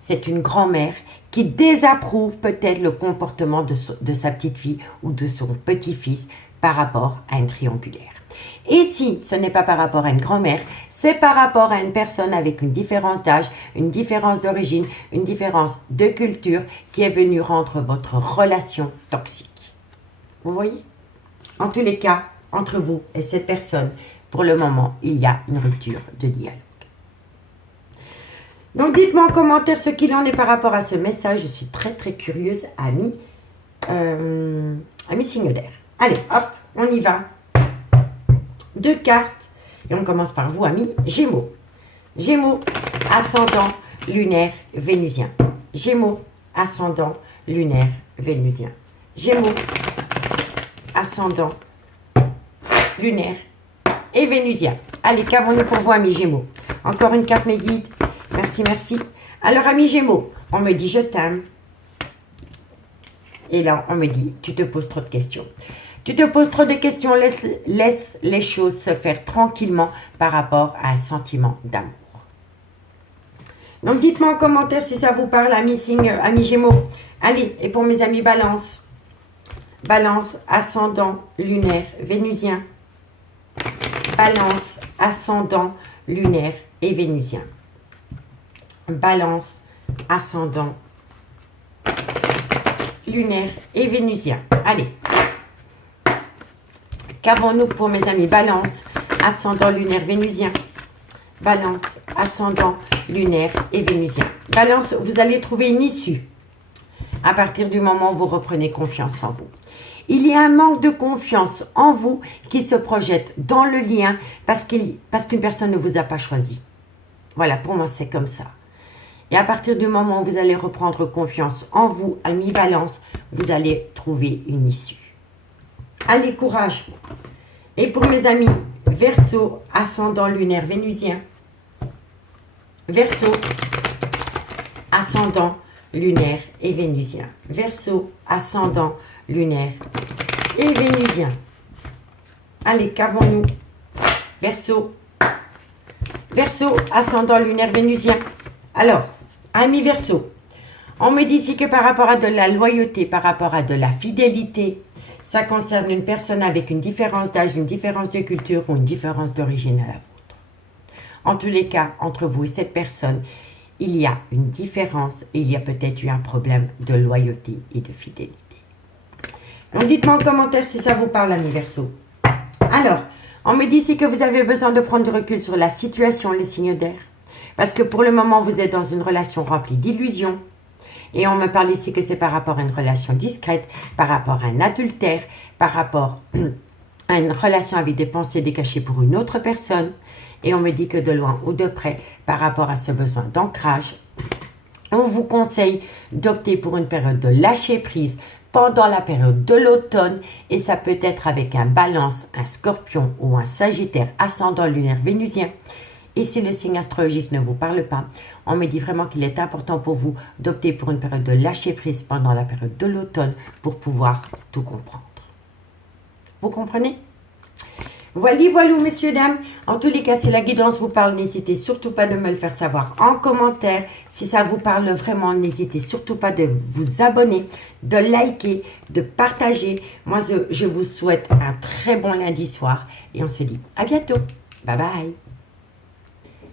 c'est une grand-mère qui désapprouve peut-être le comportement de sa petite fille ou de son petit-fils par rapport à une triangulaire. Et si ce n'est pas par rapport à une grand-mère, c'est par rapport à une personne avec une différence d'âge, une différence d'origine, une différence de culture qui est venue rendre votre relation toxique. Vous voyez? En tous les cas, entre vous et cette personne, pour le moment, il y a une rupture de dialogue. Donc, dites-moi en commentaire ce qu'il en est par rapport à ce message. Je suis très, très curieuse, amis signe d'air. Allez, hop, on y va. 2 cartes. Et on commence par vous, amis Gémeaux. Gémeaux, ascendant lunaire vénusien. Gémeaux, ascendant lunaire vénusien. Gémeaux, ascendant lunaire et vénusien. Allez, qu'avons-nous pour vous, amis Gémeaux? Encore une carte, mes guides. Merci, merci. Alors, amis Gémeaux, on me dit je t'aime. Et là, on me dit tu te poses trop de questions. Tu te poses trop de questions, laisse les choses se faire tranquillement par rapport à un sentiment d'amour. Donc, dites-moi en commentaire si ça vous parle, amis Gémeaux. Allez, et pour mes amis Balance. Balance, ascendant, lunaire, vénusien. Balance, ascendant, lunaire et vénusien. Balance, ascendant, lunaire et vénusien. Allez. Qu'avons-nous pour mes amis Balance, ascendant, lunaire, vénusien? Balance, ascendant, lunaire et vénusien. Balance, vous allez trouver une issue à partir du moment où vous reprenez confiance en vous. Il y a un manque de confiance en vous qui se projette dans le lien parce qu'une personne ne vous a pas choisi. Voilà, pour moi, c'est comme ça. Et à partir du moment où vous allez reprendre confiance en vous, amis Balance, vous allez trouver une issue. Allez, courage. Et pour mes amis Verseau, ascendant lunaire vénusien. Verseau, ascendant lunaire et vénusien. Verseau, ascendant lunaire et vénusien. Allez, qu'avons-nous? Verseau. Verseau, ascendant lunaire vénusien. Alors, amis Verseau, on me dit ici que par rapport à de la loyauté, par rapport à de la fidélité, ça concerne une personne avec une différence d'âge, une différence de culture ou une différence d'origine à la vôtre. En tous les cas, entre vous et cette personne, il y a une différence et il y a peut-être eu un problème de loyauté et de fidélité. Donc, dites-moi en commentaire si ça vous parle, amis Verseau. Alors, on me dit ici que vous avez besoin de prendre du recul sur la situation, les signes d'air. Parce que pour le moment, vous êtes dans une relation remplie d'illusions. Et on me parle ici que c'est par rapport à une relation discrète, par rapport à un adultère, par rapport à une relation avec des pensées décachées pour une autre personne. Et on me dit que de loin ou de près, par rapport à ce besoin d'ancrage, on vous conseille d'opter pour une période de lâcher prise pendant la période de l'automne. Et ça peut être avec un Balance, un Scorpion ou un Sagittaire ascendant lunaire vénusien. Et si le signe astrologique ne vous parle pas, on me dit vraiment qu'il est important pour vous d'opter pour une période de lâcher prise pendant la période de l'automne pour pouvoir tout comprendre. Vous comprenez? Voilà, messieurs, dames. En tous les cas, si la guidance vous parle, n'hésitez surtout pas de me le faire savoir en commentaire. Si ça vous parle vraiment, n'hésitez surtout pas de vous abonner, de liker, de partager. Moi, je vous souhaite un très bon lundi soir et on se dit à bientôt. Bye bye.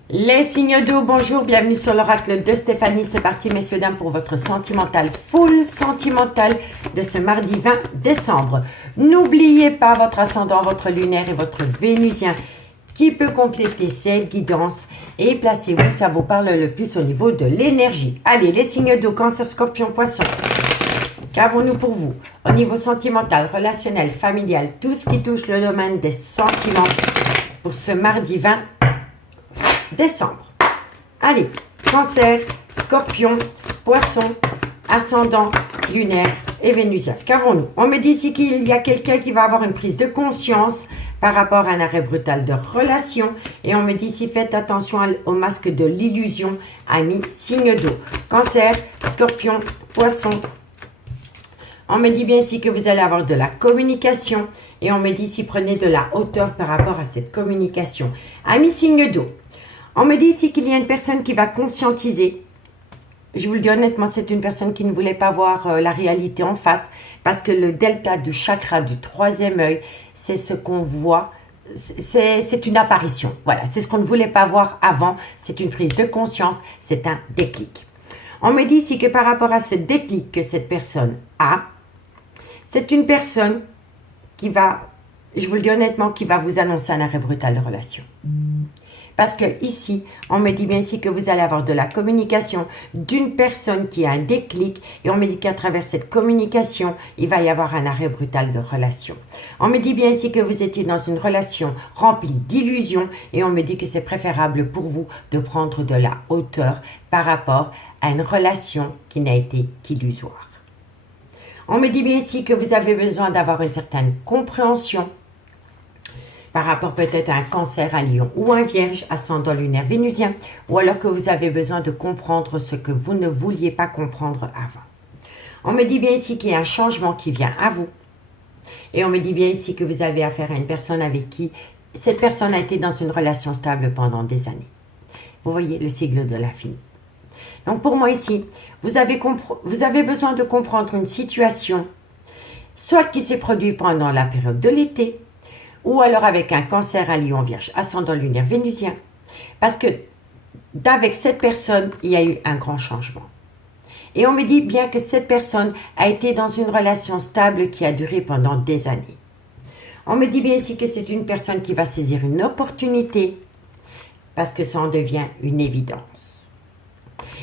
Les signes d'eau, bonjour, bienvenue sur l'oracle de Stéphanie. C'est parti, messieurs, dames, pour votre sentimental, full sentimental de ce mardi 20 décembre. N'oubliez pas votre ascendant, votre lunaire et votre vénusien qui peut compléter cette guidance. Et placez-vous, ça vous parle le plus au niveau de l'énergie. Allez, les signes d'eau, Cancer, Scorpion, Poisson. Qu'avons-nous pour vous au niveau sentimental, relationnel, familial, tout ce qui touche le domaine des sentiments pour ce mardi 20 décembre. Allez, Cancer, Scorpion, Poisson, ascendant, lunaire et vénusien. Qu'avons-nous? On me dit ici qu'il y a quelqu'un qui va avoir une prise de conscience par rapport à un arrêt brutal de relation. Et on me dit ici, faites attention au masque de l'illusion, ami signe d'eau. Cancer, Scorpion, Poisson. On me dit bien ici que vous allez avoir de la communication. Et on me dit ici, prenez de la hauteur par rapport à cette communication. Ami signe d'eau. On me dit ici qu'il y a une personne qui va conscientiser. Je vous le dis honnêtement, c'est une personne qui ne voulait pas voir la réalité en face. Parce que le delta du chakra du troisième œil, c'est ce qu'on voit. C'est une apparition. Voilà, c'est ce qu'on ne voulait pas voir avant. C'est une prise de conscience. C'est un déclic. On me dit ici que par rapport à ce déclic que cette personne a, c'est une personne qui va, je vous le dis honnêtement, qui va vous annoncer un arrêt brutal de relation. Parce que ici, on me dit bien ici que vous allez avoir de la communication d'une personne qui a un déclic. Et on me dit qu'à travers cette communication, il va y avoir un arrêt brutal de relation. On me dit bien ici que vous étiez dans une relation remplie d'illusions. Et on me dit que c'est préférable pour vous de prendre de la hauteur par rapport à une relation qui n'a été qu'illusoire. On me dit bien ici que vous avez besoin d'avoir une certaine compréhension par rapport peut-être à un cancer, un lion ou un vierge, ascendant lunaire vénusien, ou alors que vous avez besoin de comprendre ce que vous ne vouliez pas comprendre avant. On me dit bien ici qu'il y a un changement qui vient à vous. Et on me dit bien ici que vous avez affaire à une personne avec qui cette personne a été dans une relation stable pendant des années. Vous voyez le sigle de l'infini. Donc pour moi ici, vous avez besoin de comprendre une situation, soit qui s'est produite pendant la période de l'été, ou alors avec un cancer, un lion, vierge, ascendant lunaire vénusien. Parce que d'avec cette personne, il y a eu un grand changement. Et on me dit bien que cette personne a été dans une relation stable qui a duré pendant des années. On me dit bien ici que c'est une personne qui va saisir une opportunité parce que ça en devient une évidence.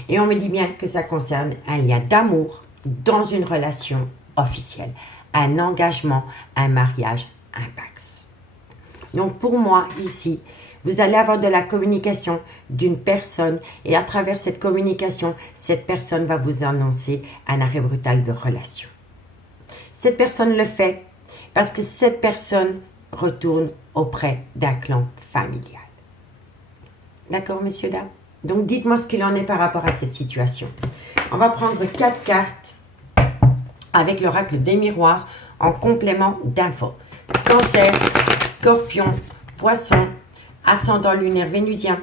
Et on me dit bien que ça concerne un lien d'amour dans une relation officielle, un engagement, un mariage, un pax. Donc pour moi, ici, vous allez avoir de la communication d'une personne et à travers cette communication, cette personne va vous annoncer un arrêt brutal de relation. Cette personne le fait parce que cette personne retourne auprès d'un clan familial. D'accord, messieurs, dames? Donc dites-moi ce qu'il en est par rapport à cette situation. On va prendre 4 cartes avec l'oracle des miroirs en complément d'infos. Cancer, Scorpion, Poisson, ascendant lunaire vénusien,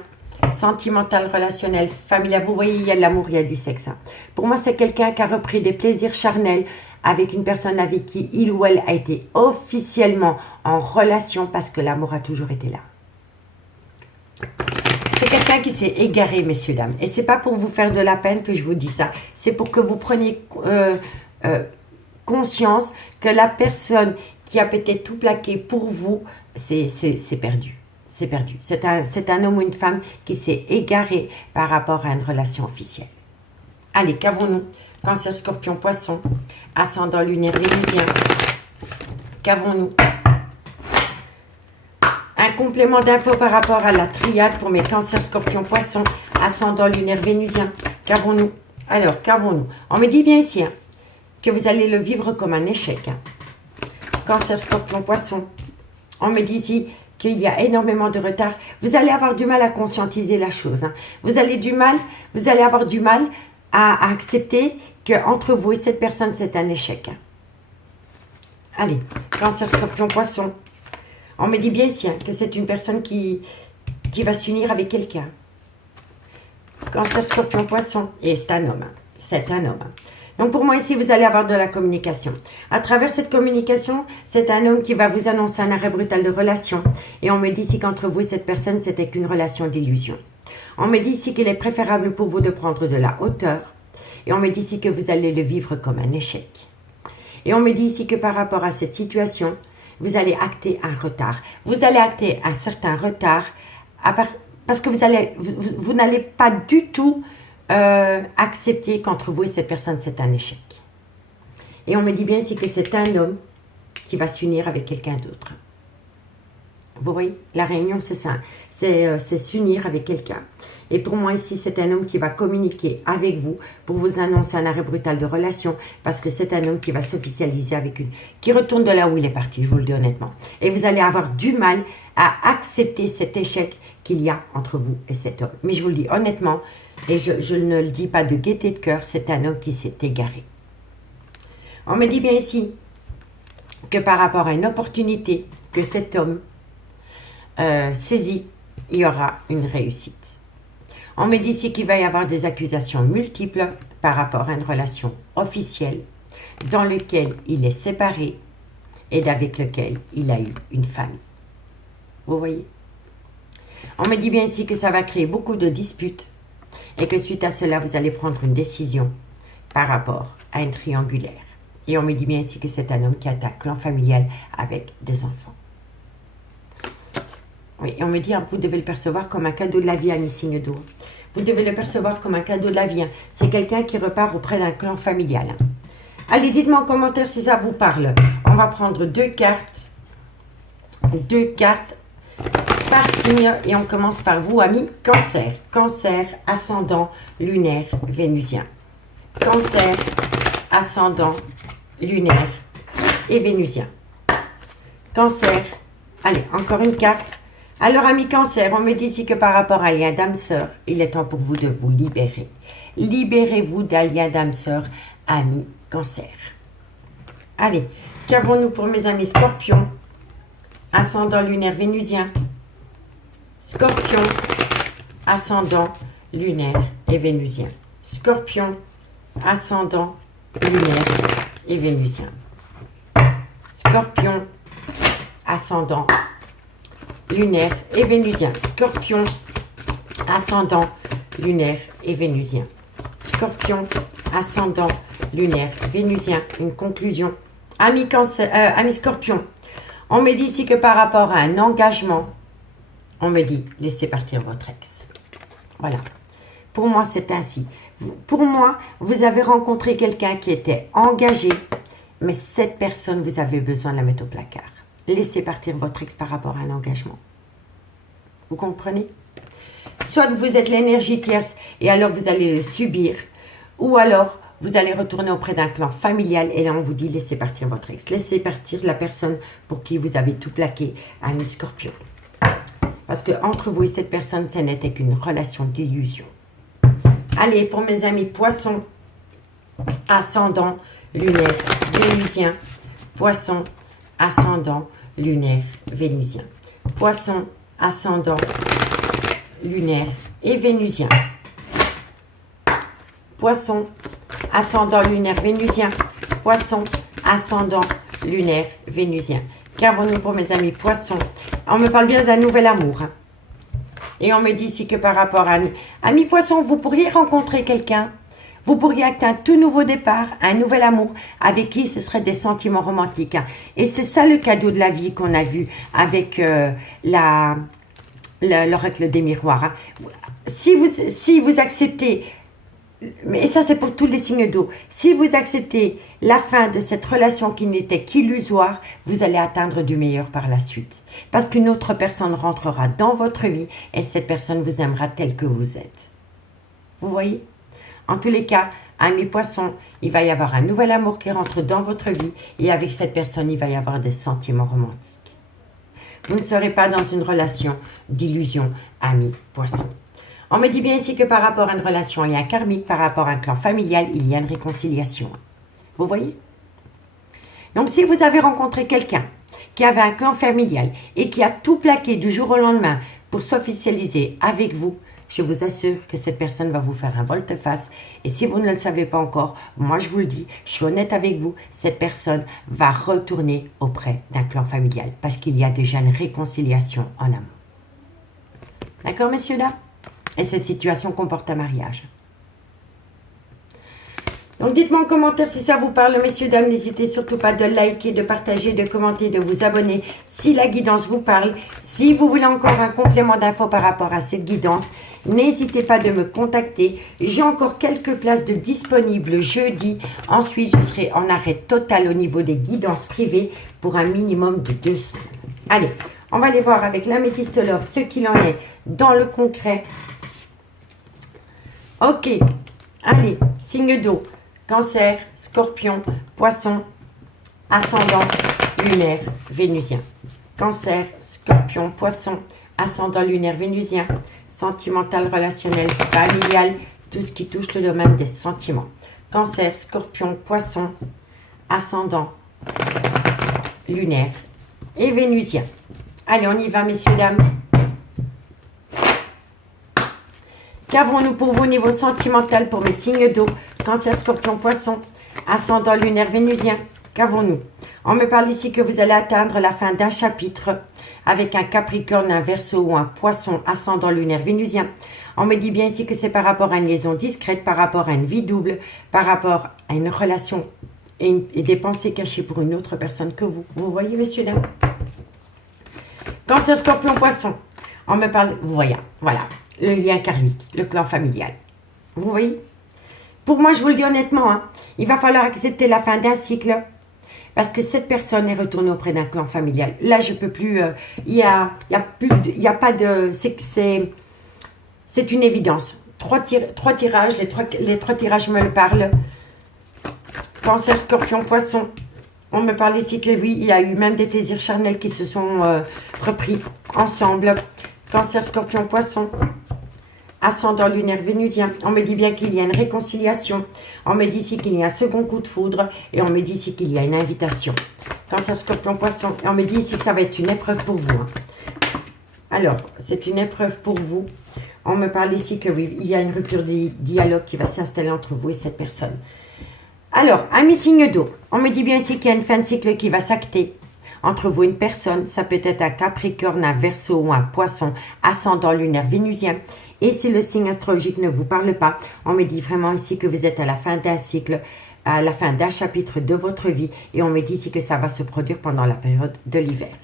sentimental, relationnel, familial. Vous voyez, il y a de l'amour, il y a du sexe. Pour moi, c'est quelqu'un qui a repris des plaisirs charnels avec une personne avec qui il ou elle a été officiellement en relation parce que l'amour a toujours été là. C'est quelqu'un qui s'est égaré, messieurs, dames. Et c'est pas pour vous faire de la peine que je vous dis ça. C'est pour que vous preniez conscience que la personne qui a peut-être tout plaqué pour vous, c'est perdu. C'est perdu. C'est un homme ou une femme qui s'est égaré par rapport à une relation officielle. Allez, qu'avons-nous? Cancer, Scorpion, Poisson, ascendant lunaire vénusien. Qu'avons-nous? Un complément d'infos par rapport à la triade pour mes Cancer, Scorpion, Poisson, ascendant lunaire vénusien. Qu'avons-nous? Alors, qu'avons-nous? On me dit bien ici que vous allez le vivre comme un échec. Cancer, Scorpion, Poisson. On me dit ici qu'il y a énormément de retard. Vous allez avoir du mal à conscientiser la chose. Vous allez avoir du mal à accepter qu'entre vous et cette personne, c'est un échec. Allez, Cancer, Scorpion, Poisson. On me dit bien ici que c'est une personne qui va s'unir avec quelqu'un. Cancer, Scorpion, Poisson. Et c'est un homme. C'est un homme. Donc pour moi ici, vous allez avoir de la communication. À travers cette communication, c'est un homme qui va vous annoncer un arrêt brutal de relation. Et on me dit ici qu'entre vous et cette personne, c'était qu'une relation d'illusion. On me dit ici qu'il est préférable pour vous de prendre de la hauteur. Et on me dit ici que vous allez le vivre comme un échec. Et on me dit ici que par rapport à cette situation, vous allez acter un retard. Vous allez acter un certain retard parce que vous n'allez pas du tout accepter qu'entre vous et cette personne, c'est un échec. Et on me dit bien ici que c'est un homme qui va s'unir avec quelqu'un d'autre. Vous voyez, la réunion, c'est ça. C'est s'unir avec quelqu'un. Et pour moi, ici, c'est un homme qui va communiquer avec vous pour vous annoncer un arrêt brutal de relation, parce que c'est un homme qui va s'officialiser avec qui retourne de là où il est parti, je vous le dis honnêtement. Et vous allez avoir du mal à accepter cet échec qu'il y a entre vous et cet homme. Mais je vous le dis honnêtement, et je ne le dis pas de gaieté de cœur, c'est un homme qui s'est égaré. On me dit bien ici que par rapport à une opportunité que cet homme saisit, il y aura une réussite. On me dit ici qu'il va y avoir des accusations multiples par rapport à une relation officielle dans laquelle il est séparé et avec lequel il a eu une famille. Vous voyez? On me dit bien ici que ça va créer beaucoup de disputes et que suite à cela, vous allez prendre une décision par rapport à une triangulaire. Et on me dit bien ici que c'est un homme qui attaque clan familial avec des enfants. Oui, et on me dit, vous devez le percevoir comme un cadeau de la vie, ami signe d'eau. Vous devez le percevoir comme un cadeau de la vie. C'est quelqu'un qui repart auprès d'un clan familial. Allez, dites-moi en commentaire si ça vous parle. On va prendre deux cartes par signe. Et on commence par vous, ami Cancer. Cancer, ascendant, lunaire, vénusien. Cancer, ascendant, lunaire et vénusien. Cancer, allez, encore une carte. Alors, ami Cancer, on me dit ici que par rapport à lien d'âme-sœur, il est temps pour vous de vous libérer. Libérez-vous d'un lien d'âme-sœur, ami Cancer. Allez, qu'avons-nous pour mes amis Scorpion, ascendant lunaire vénusien. Scorpion, ascendant lunaire et vénusien. Scorpion, ascendant lunaire et vénusien. Scorpion, ascendant lunaire et vénusien. Scorpion, ascendant lunaire et vénusien. Scorpion, ascendant lunaire, vénusien. Une conclusion. Ami Scorpion, on me dit ici que par rapport à un engagement, on me dit laissez partir votre ex. Voilà. Pour moi, c'est ainsi. Pour moi, vous avez rencontré quelqu'un qui était engagé, mais cette personne, vous avez besoin de la mettre au placard. Laissez partir votre ex par rapport à un engagement. Vous comprenez? Soit vous êtes l'énergie tierce et alors vous allez le subir, ou alors vous allez retourner auprès d'un clan familial et là on vous dit laissez partir votre ex. Laissez partir la personne pour qui vous avez tout plaqué, ami Scorpion. Parce que entre vous et cette personne, ce n'était qu'une relation d'illusion. Allez, pour mes amis Poissons, ascendant, lunaire, vénusien. Poisson, ascendant, lunaire, vénusien. Poisson, ascendant, lunaire et vénusien. Poisson, ascendant, lunaire, vénusien. Poisson, ascendant, lunaire, vénusien. Qu'avons-nous pour mes amis Poissons? On me parle bien d'un nouvel amour. Hein. Et on me dit ici que par rapport à ami Poisson, vous pourriez rencontrer quelqu'un. Vous pourriez acter un tout nouveau départ, un nouvel amour, avec qui ce serait des sentiments romantiques. Hein. Et c'est ça le cadeau de la vie qu'on a vu avec l'oracle des miroirs. Hein. Si vous acceptez, mais ça c'est pour tous les signes d'eau, si vous acceptez la fin de cette relation qui n'était qu'illusoire, vous allez atteindre du meilleur par la suite. Parce qu'une autre personne rentrera dans votre vie et cette personne vous aimera tel que vous êtes. Vous voyez? En tous les cas, amis Poissons, il va y avoir un nouvel amour qui rentre dans votre vie et avec cette personne, il va y avoir des sentiments romantiques. Vous ne serez pas dans une relation d'illusion, amis Poissons. On me dit bien ici que par rapport à une relation, il y a un karmique, par rapport à un clan familial, il y a une réconciliation. Vous voyez? Donc, si vous avez rencontré quelqu'un qui avait un clan familial et qui a tout plaqué du jour au lendemain pour s'officialiser avec vous, je vous assure que cette personne va vous faire un volte-face. Et si vous ne le savez pas encore, moi je vous le dis, je suis honnête avec vous, cette personne va retourner auprès d'un clan familial parce qu'il y a déjà une réconciliation en amont. D'accord, messieurs, dames? Et cette situation comporte un mariage. Donc, dites-moi en commentaire si ça vous parle, messieurs, dames. N'hésitez surtout pas de liker, de partager, de commenter, de vous abonner si la guidance vous parle. Si vous voulez encore un complément d'infos par rapport à cette guidance, n'hésitez pas de me contacter. J'ai encore quelques places de disponibles jeudi. Ensuite, je serai en arrêt total au niveau des guidances privées pour un minimum de 2 semaines. Allez, On va aller voir avec l'améthyste love ce qu'il en est dans le concret. Ok, allez, signe d'eau, Cancer, Scorpion, Poisson, ascendant lunaire vénusien. Cancer, Scorpion, Poisson, ascendant lunaire vénusien, sentimental, relationnel, familial, tout ce qui touche le domaine des sentiments. Cancer, Scorpion, Poisson, ascendant lunaire et vénusien. Allez, on y va, messieurs, dames. Qu'avons-nous pour vous au niveau sentimental pour mes signes d'eau? Cancer, Scorpion, Poisson, ascendant lunaire vénusien. Qu'avons-nous? On me parle ici que vous allez atteindre la fin d'un chapitre avec un Capricorne, un Verseau ou un Poisson ascendant lunaire vénusien. On me dit bien ici que c'est par rapport à une liaison discrète, par rapport à une vie double, par rapport à une relation et des pensées cachées pour une autre personne que vous. Vous voyez, messieurs, dames? Cancer, Scorpion, Poisson. On me parle, vous voyez, voilà, le lien karmique, le clan familial. Vous voyez? Pour moi, je vous le dis honnêtement, hein, il va falloir accepter la fin d'un cycle parce que cette personne est retournée auprès d'un clan familial. Là, je peux plus, il y a pas de, c'est une évidence. Trois tirages, les trois tirages me le parlent. Cancer, Scorpion, Poisson. On me parle ici que oui, il y a eu même des plaisirs charnels qui se sont repris ensemble. Cancer, Scorpion, Poisson. Ascendant lunaire vénusien. On me dit bien qu'il y a une réconciliation. On me dit ici qu'il y a un second coup de foudre. Et on me dit ici qu'il y a une invitation. Cancer, Scorpion, Poisson. Et on me dit ici que ça va être une épreuve pour vous. Hein. Alors, c'est une épreuve pour vous. On me parle ici que oui, il y a une rupture de dialogue qui va s'installer entre vous et cette personne. Alors, amis signe d'eau, on me dit bien ici qu'il y a une fin de cycle qui va s'acter entre vous et une personne. Ça peut être un Capricorne, un Verseau ou un Poisson ascendant lunaire vénusien. Et si le signe astrologique ne vous parle pas, on me dit vraiment ici que vous êtes à la fin d'un cycle, à la fin d'un chapitre de votre vie. Et on me dit ici que ça va se produire pendant la période de l'hiver.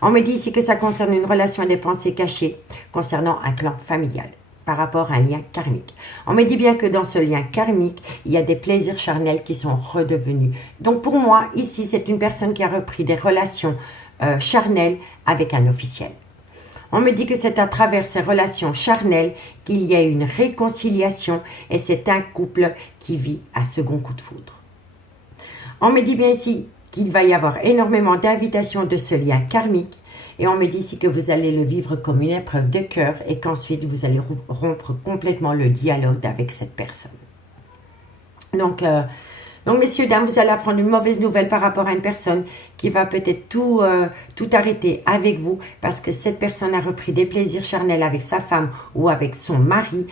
On me dit ici que ça concerne une relation et des pensées cachées concernant un clan familial par rapport à un lien karmique. On me dit bien que dans ce lien karmique, il y a des plaisirs charnels qui sont redevenus. Donc pour moi, ici, c'est une personne qui a repris des relations charnelles avec un officiel. On me dit que c'est à travers ces relations charnelles qu'il y a une réconciliation et c'est un couple qui vit un second coup de foudre. On me dit bien ici qu'il va y avoir énormément d'invitations de ce lien karmique. Et on me dit ici que vous allez le vivre comme une épreuve de cœur et qu'ensuite vous allez rompre complètement le dialogue avec cette personne. Donc, messieurs, dames, vous allez apprendre une mauvaise nouvelle par rapport à une personne qui va peut-être tout arrêter avec vous parce que cette personne a repris des plaisirs charnels avec sa femme ou avec son mari.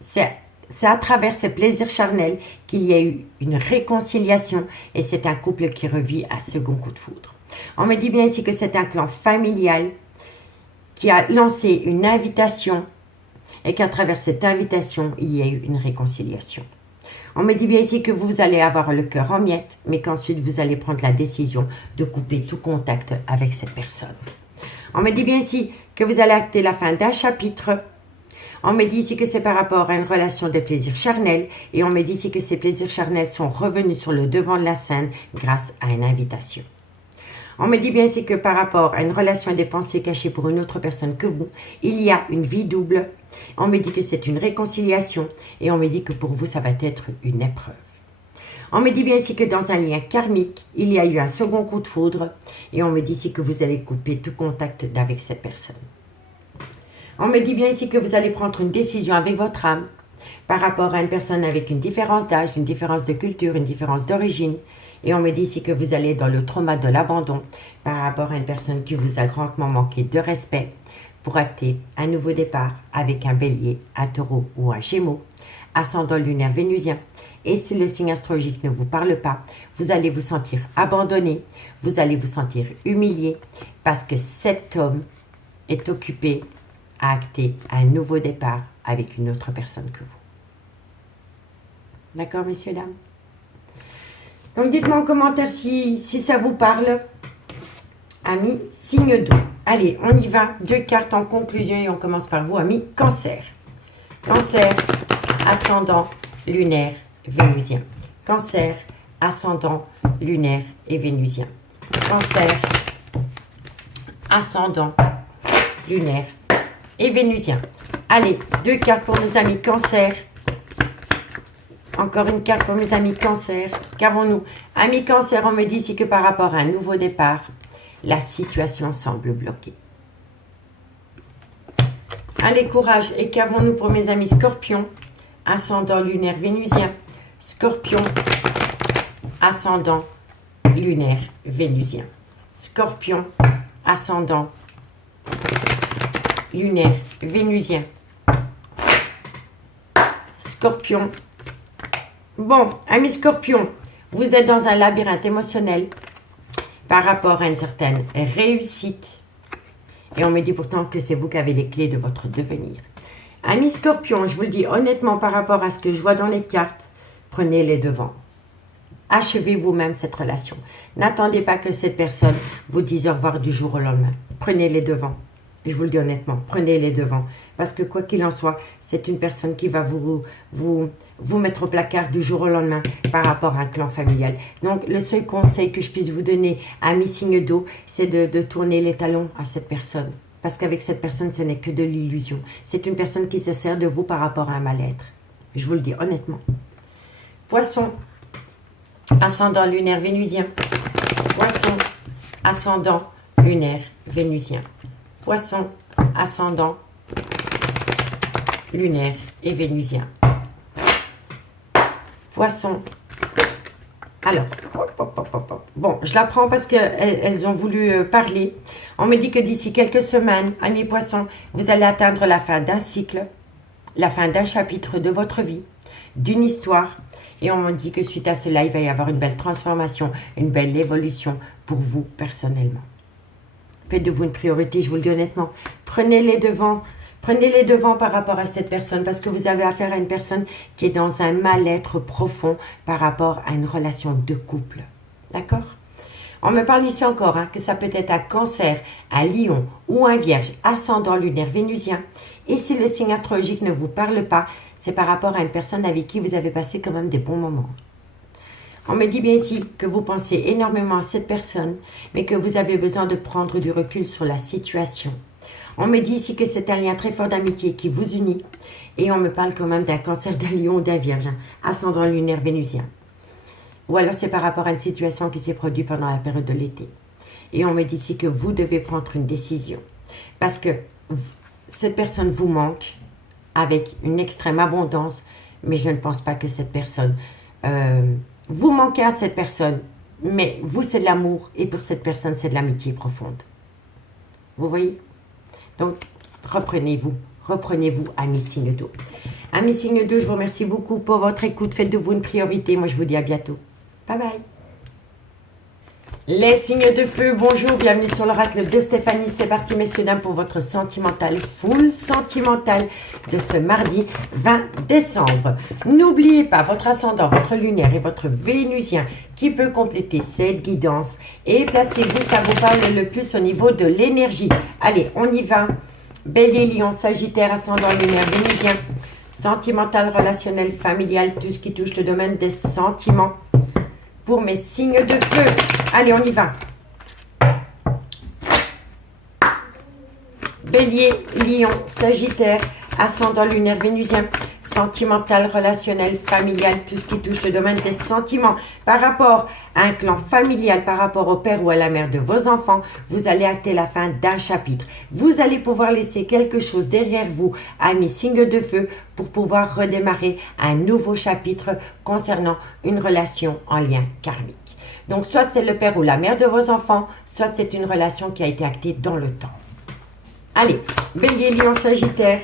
C'est à travers ces plaisirs charnels qu'il y a eu une réconciliation et c'est un couple qui revit un second coup de foudre. On me dit bien ici que c'est un clan familial qui a lancé une invitation et qu'à travers cette invitation, il y a eu une réconciliation. On me dit bien ici que vous allez avoir le cœur en miettes, mais qu'ensuite vous allez prendre la décision de couper tout contact avec cette personne. On me dit bien ici que vous allez acter la fin d'un chapitre. On me dit ici que c'est par rapport à une relation de plaisir charnel et on me dit ici que ces plaisirs charnels sont revenus sur le devant de la scène grâce à une invitation. On me dit bien ici que par rapport à une relation et des pensées cachées pour une autre personne que vous, il y a une vie double. On me dit que c'est une réconciliation et on me dit que pour vous, ça va être une épreuve. On me dit bien ici que dans un lien karmique, il y a eu un second coup de foudre et on me dit ici que vous allez couper tout contact avec cette personne. On me dit bien ici que vous allez prendre une décision avec votre âme par rapport à une personne avec une différence d'âge, une différence de culture, une différence d'origine. Et on me dit ici que vous allez dans le trauma de l'abandon par rapport à une personne qui vous a grandement manqué de respect pour acter un nouveau départ avec un bélier, un taureau ou un gémeaux, ascendant lunaire vénusien. Et si le signe astrologique ne vous parle pas, vous allez vous sentir abandonné, vous allez vous sentir humilié parce que cet homme est occupé à acter un nouveau départ avec une autre personne que vous. D'accord, messieurs, dames? Donc, dites-moi en commentaire si ça vous parle. Amis, signe d'eau. Allez, on y va. 2 cartes en conclusion et on commence par vous, amis. Cancer. Cancer, ascendant, lunaire, vénusien. Cancer, ascendant, lunaire et vénusien. Cancer, ascendant, lunaire et vénusien. Allez, 2 cartes pour mes amis cancer. Encore une carte pour mes amis cancer. Qu'avons-nous? Amis cancer, on me dit ici que par rapport à un nouveau départ, la situation semble bloquée. Allez, courage. Et qu'avons-nous pour mes amis scorpions? Ascendant lunaire vénusien. Scorpion, ascendant lunaire vénusien. Scorpion, ascendant lunaire vénusien. Scorpion. Bon, amis scorpions, vous êtes dans un labyrinthe émotionnel par rapport à une certaine réussite. Et on me dit pourtant que c'est vous qui avez les clés de votre devenir. Amis scorpions, je vous le dis honnêtement par rapport à ce que je vois dans les cartes, prenez les devants. Achevez vous-même cette relation. N'attendez pas que cette personne vous dise au revoir du jour au lendemain. Prenez les devants. Je vous le dis honnêtement, prenez les devants. Parce que quoi qu'il en soit, c'est une personne qui va vous mettre au placard du jour au lendemain par rapport à un clan familial. Donc, le seul conseil que je puisse vous donner à mes signes d'eau, c'est de tourner les talons à cette personne. Parce qu'avec cette personne, ce n'est que de l'illusion. C'est une personne qui se sert de vous par rapport à un mal-être. Je vous le dis honnêtement. Poisson, ascendant lunaire vénusien. Poisson, ascendant lunaire vénusien. Poisson, ascendant lunaire et vénusien. Poisson. Alors, bon, je la prends parce qu'elles ont voulu parler. On me dit que d'ici quelques semaines, amis poissons, vous allez atteindre la fin d'un cycle, la fin d'un chapitre de votre vie, d'une histoire. Et on me dit que suite à cela, il va y avoir une belle transformation, une belle évolution pour vous personnellement. Faites de vous une priorité, je vous le dis honnêtement. Prenez les devants. Prenez les devants par rapport à cette personne parce que vous avez affaire à une personne qui est dans un mal-être profond par rapport à une relation de couple. D'accord? On me parle ici encore que ça peut être un cancer, un lion ou un vierge ascendant lunaire vénusien. Et si le signe astrologique ne vous parle pas, c'est par rapport à une personne avec qui vous avez passé quand même des bons moments. On me dit bien ici que vous pensez énormément à cette personne, mais que vous avez besoin de prendre du recul sur la situation. On me dit ici que c'est un lien très fort d'amitié qui vous unit. Et on me parle quand même d'un cancer, d'un lion ou d'un vierge, ascendant lunaire vénusien. Ou alors c'est par rapport à une situation qui s'est produite pendant la période de l'été. Et on me dit ici que vous devez prendre une décision. Parce que cette personne vous manque avec une extrême abondance. Mais je ne pense pas que cette personne... vous manquez à cette personne. Mais vous, c'est de l'amour. Et pour cette personne, c'est de l'amitié profonde. Vous voyez? Donc, reprenez-vous, amis signes d'eau. Amis signes d'eau, je vous remercie beaucoup pour votre écoute. Faites de vous une priorité. Moi, je vous dis à bientôt. Bye bye. Les signes de feu, bonjour, bienvenue sur l'oracle de Stéphanie. C'est parti, messieurs, dames, pour votre sentimental, full sentimental de ce mardi 20 décembre. N'oubliez pas votre ascendant, votre lunaire et votre vénusien qui peut compléter cette guidance. Et placez-vous, ça vous parle le plus au niveau de l'énergie. Allez, on y va. Bélier, Lion, Sagittaire, ascendant, lunaire, vénusien. Sentimental, relationnel, familial, tout ce qui touche le domaine des sentiments. Pour mes signes de feu. Allez, on y va. Bélier, Lion, Sagittaire, ascendant lunaire vénusien, sentimental, relationnel, familial, tout ce qui touche le domaine des sentiments. Par rapport à un clan familial, par rapport au père ou à la mère de vos enfants, vous allez acter la fin d'un chapitre. Vous allez pouvoir laisser quelque chose derrière vous, amis signes de feu, pour pouvoir redémarrer un nouveau chapitre concernant une relation en lien karmique. Donc, soit c'est le père ou la mère de vos enfants, soit c'est une relation qui a été actée dans le temps. Allez, Bélier, Lion, Sagittaire.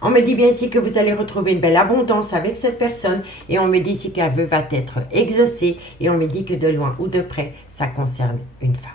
On me dit bien ici que vous allez retrouver une belle abondance avec cette personne. Et on me dit ici qu'un vœu va être exaucé. Et on me dit que de loin ou de près, ça concerne une femme.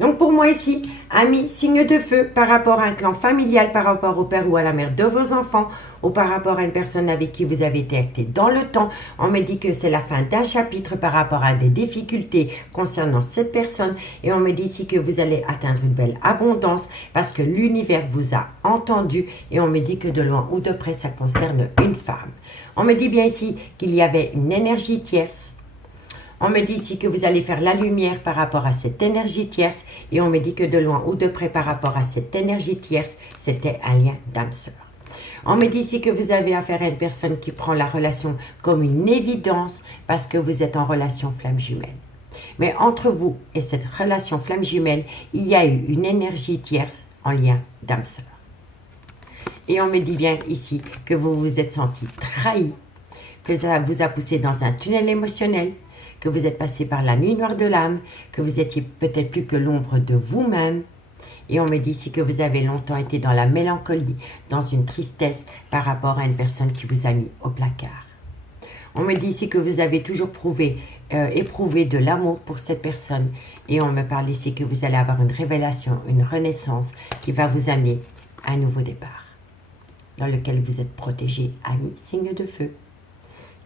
Donc pour moi ici, amis, signe de feu par rapport à un clan familial, par rapport au père ou à la mère de vos enfants, ou par rapport à une personne avec qui vous avez été acté dans le temps. On me dit que c'est la fin d'un chapitre par rapport à des difficultés concernant cette personne. Et on me dit ici que vous allez atteindre une belle abondance parce que l'univers vous a entendu. Et on me dit que de loin ou de près, ça concerne une femme. On me dit bien ici qu'il y avait une énergie tierce. On me dit ici que vous allez faire la lumière par rapport à cette énergie tierce. Et on me dit que de loin ou de près par rapport à cette énergie tierce, c'était un lien d'âme sœur. On me dit ici que vous avez affaire à une personne qui prend la relation comme une évidence parce que vous êtes en relation flamme jumelle. Mais entre vous et cette relation flamme jumelle, il y a eu une énergie tierce en lien d'âme sœur. Et on me dit bien ici que vous vous êtes senti trahi, que ça vous a poussé dans un tunnel émotionnel, que vous êtes passé par la nuit noire de l'âme, que vous étiez peut-être plus que l'ombre de vous-même. Et on me dit ici que vous avez longtemps été dans la mélancolie, dans une tristesse par rapport à une personne qui vous a mis au placard. On me dit ici que vous avez toujours éprouvé de l'amour pour cette personne. Et on me parle ici que vous allez avoir une révélation, une renaissance qui va vous amener à un nouveau départ, dans lequel vous êtes protégé, ami, signe de feu.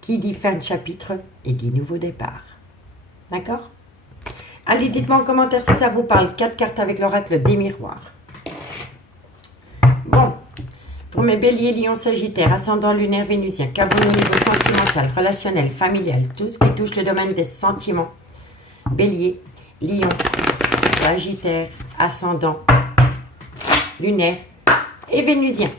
Qui dit fin de chapitre et dit nouveau départ. D'accord? Allez, dites-moi en commentaire si ça vous parle. 4 cartes avec l'oracle des miroirs. Bon, pour mes béliers, lions, sagittaires, ascendant lunaire, vénusien, qu'avons-nous au niveau sentimental, relationnel, familial, tout ce qui touche le domaine des sentiments. Bélier, lion, sagittaire, ascendant lunaire et vénusien.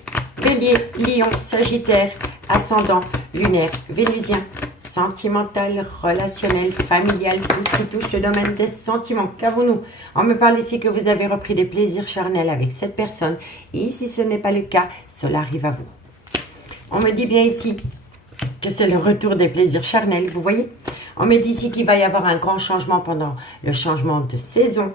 Bélier, lion, sagittaire, ascendant lunaire, vénusien. Sentimental, relationnel, familial, tout ce qui touche le domaine des sentiments. Qu'avons-nous? On me parle ici que vous avez repris des plaisirs charnels avec cette personne. Et si ce n'est pas le cas, cela arrive à vous. On me dit bien ici que c'est le retour des plaisirs charnels, vous voyez? On me dit ici qu'il va y avoir un grand changement pendant le changement de saison.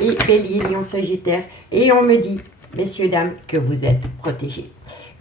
Et Bélier, Lion, Sagittaire. Et on me dit, messieurs, dames, que vous êtes protégés.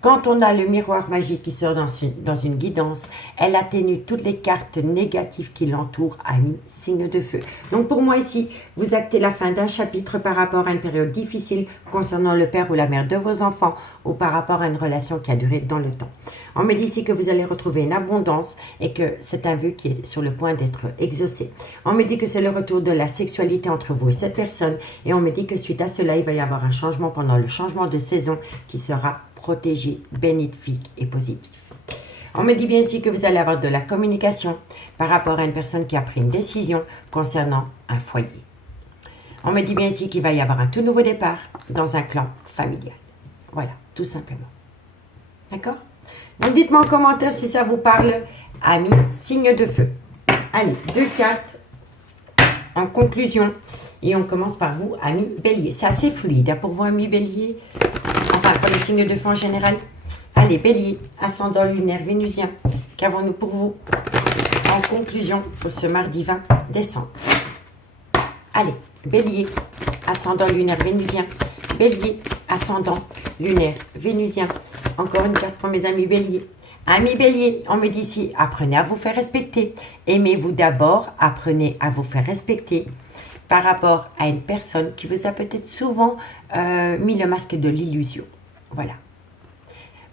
Quand on a le miroir magique qui sort dans une guidance, elle atténue toutes les cartes négatives qui l'entourent, amis, signe de feu. Donc pour moi ici, vous actez la fin d'un chapitre par rapport à une période difficile concernant le père ou la mère de vos enfants ou par rapport à une relation qui a duré dans le temps. On me dit ici que vous allez retrouver une abondance et que c'est un vœu qui est sur le point d'être exaucé. On me dit que c'est le retour de la sexualité entre vous et cette personne et on me dit que suite à cela, il va y avoir un changement pendant le changement de saison qui sera protégé, bénéfique et positif. On me dit bien ici que vous allez avoir de la communication par rapport à une personne qui a pris une décision concernant un foyer. On me dit bien ici qu'il va y avoir un tout nouveau départ dans un clan familial. Voilà, tout simplement. D'accord? Donc dites-moi en commentaire si ça vous parle, amis, signe de feu. Allez, 2 cartes en conclusion. Et on commence par vous, amis bélier. C'est assez fluide hein, pour vous, amis bélier. Enfin, pour les signes de feu en général. Allez, bélier, ascendant lunaire vénusien. Qu'avons-nous pour vous en conclusion pour ce mardi 20 décembre? Allez, bélier, ascendant lunaire vénusien. Bélier, ascendant lunaire vénusien. Encore une carte pour mes amis béliers. Amis bélier, on me dit ici, apprenez à vous faire respecter. Aimez-vous d'abord, apprenez à vous faire respecter par rapport à une personne qui vous a peut-être souvent mis le masque de l'illusion. Voilà.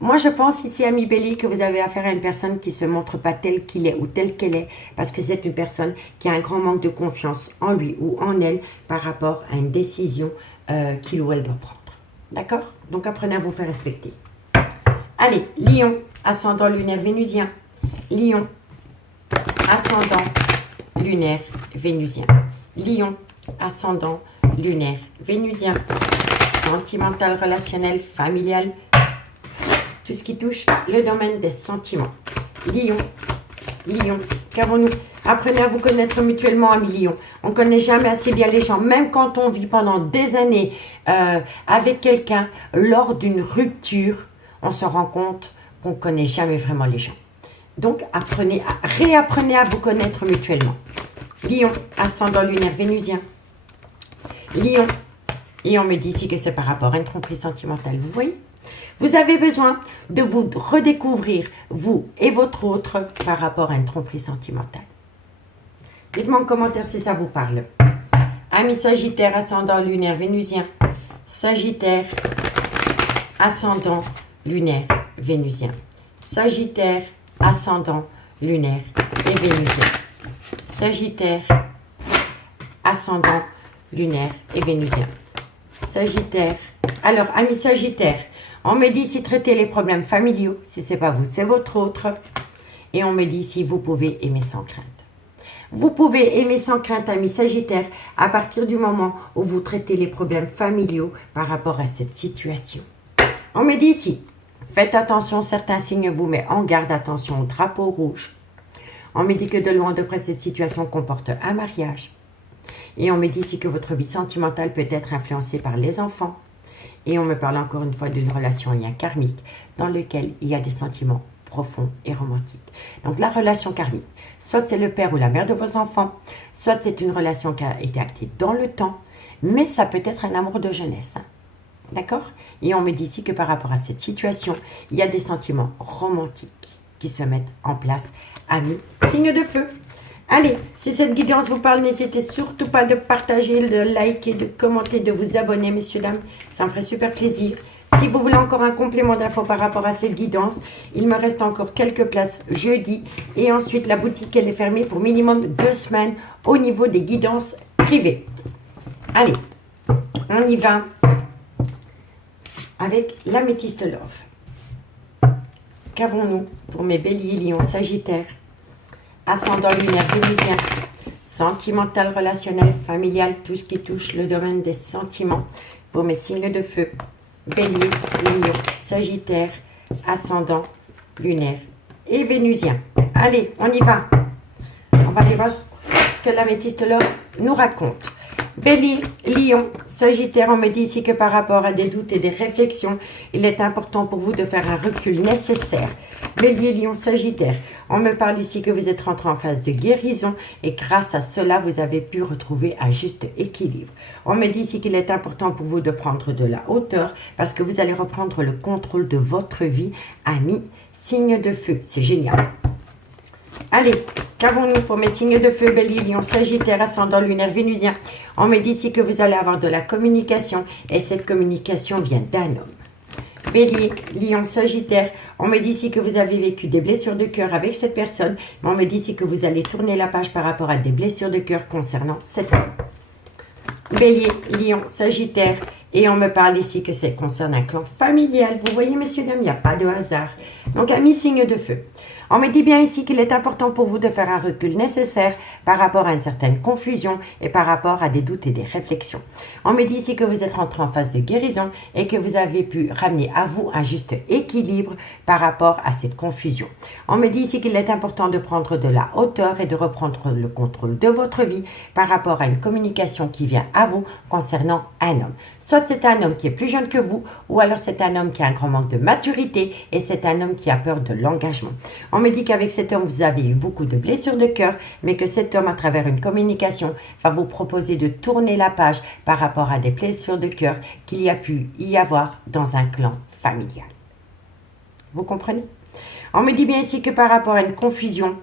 Moi, je pense ici, ami bélier, que vous avez affaire à une personne qui ne se montre pas telle qu'il est ou telle qu'elle est, parce que c'est une personne qui a un grand manque de confiance en lui ou en elle par rapport à une décision qu'il ou elle doit prendre. D'accord? Donc, apprenez à vous faire respecter. Allez, lion, ascendant lunaire vénusien. Lion, ascendant lunaire vénusien. Lion, ascendant lunaire vénusien. Sentimental, relationnel, familial. Tout ce qui touche le domaine des sentiments. Lion, lion, qu'avons-nous? Apprenez à vous connaître mutuellement, amis lion. On ne connaît jamais assez bien les gens. Même quand on vit pendant des années avec quelqu'un, lors d'une rupture, on se rend compte qu'on ne connaît jamais vraiment les gens. Donc, réapprenez à vous connaître mutuellement. Lion, ascendant lunaire vénusien. Lion, et on me dit ici que c'est par rapport à une tromperie sentimentale. Vous voyez? Vous avez besoin de vous redécouvrir, vous et votre autre, par rapport à une tromperie sentimentale. Dites-moi en commentaire si ça vous parle. Amis Sagittaire, ascendant lunaire vénusien. Sagittaire, ascendant lunaire vénusien. Sagittaire, ascendant lunaire et vénusien. Sagittaire, ascendant lunaire et vénusien. Sagittaire. Alors, amis Sagittaire, on me dit si traiter les problèmes familiaux, si ce n'est pas vous, c'est votre autre. Et on me dit ici, vous pouvez aimer sans crainte. Vous pouvez aimer sans crainte, ami Sagittaire, à partir du moment où vous traitez les problèmes familiaux par rapport à cette situation. On me dit ici, faites attention, certains signes vous mettent en garde, attention au drapeau rouge. On me dit que de loin de près, cette situation comporte un mariage. Et on me dit ici que votre vie sentimentale peut être influencée par les enfants. Et on me parle encore une fois d'une relation lien karmique dans lequel il y a des sentiments profonds et romantiques. Donc la relation karmique, soit c'est le père ou la mère de vos enfants, soit c'est une relation qui a été actée dans le temps, mais ça peut être un amour de jeunesse. D'accord? Et on me dit ici que par rapport à cette situation, il y a des sentiments romantiques qui se mettent en place. Amis, signe de feu. Allez, si cette guidance vous parle, n'hésitez surtout pas de partager, de liker, de commenter, de vous abonner, messieurs, dames. Ça me ferait super plaisir. Si vous voulez encore un complément d'infos par rapport à cette guidance, il me reste encore quelques places jeudi. Et ensuite, la boutique, elle est fermée pour minimum 2 semaines au niveau des guidances privées. Allez, on y va avec l'améthyste love. Qu'avons-nous pour mes béliers, lions, sagittaires, ascendant lunaire, vénusien, sentimental, relationnel, familial, tout ce qui touche le domaine des sentiments pour mes signes de feu, bélier, lion, sagittaire, ascendant lunaire et vénusien. Allez, on y va. On va aller voir ce que l'améthyste love nous raconte. Bélier, lion, sagittaire, on me dit ici que par rapport à des doutes et des réflexions, il est important pour vous de faire un recul nécessaire. Bélier, lion, sagittaire, on me parle ici que vous êtes rentré en phase de guérison et grâce à cela, vous avez pu retrouver un juste équilibre. On me dit ici qu'il est important pour vous de prendre de la hauteur parce que vous allez reprendre le contrôle de votre vie, ami, signe de feu. C'est génial. Allez, qu'avons-nous pour mes signes de feu, bélier, lion, sagittaire, ascendant lunaire, vénusien? On me dit ici que vous allez avoir de la communication et cette communication vient d'un homme. Bélier, lion, sagittaire, on me dit ici que vous avez vécu des blessures de cœur avec cette personne, mais on me dit ici que vous allez tourner la page par rapport à des blessures de cœur concernant cet homme. Bélier, lion, sagittaire, et on me parle ici que ça concerne un clan familial. Vous voyez, messieurs, dames, il n'y a pas de hasard. Donc, amis, signe de feu. On me dit bien ici qu'il est important pour vous de faire un recul nécessaire par rapport à une certaine confusion et par rapport à des doutes et des réflexions. On me dit ici que vous êtes rentré en phase de guérison et que vous avez pu ramener à vous un juste équilibre par rapport à cette confusion. On me dit ici qu'il est important de prendre de la hauteur et de reprendre le contrôle de votre vie par rapport à une communication qui vient à vous concernant un homme. Soit c'est un homme qui est plus jeune que vous ou alors c'est un homme qui a un grand manque de maturité et c'est un homme qui a peur de l'engagement. On me dit qu'avec cet homme, vous avez eu beaucoup de blessures de cœur, mais que cet homme, à travers une communication, va vous proposer de tourner la page par rapport à des blessures de cœur qu'il y a pu y avoir dans un clan familial. Vous comprenez? On me dit bien ici que par rapport à une confusion,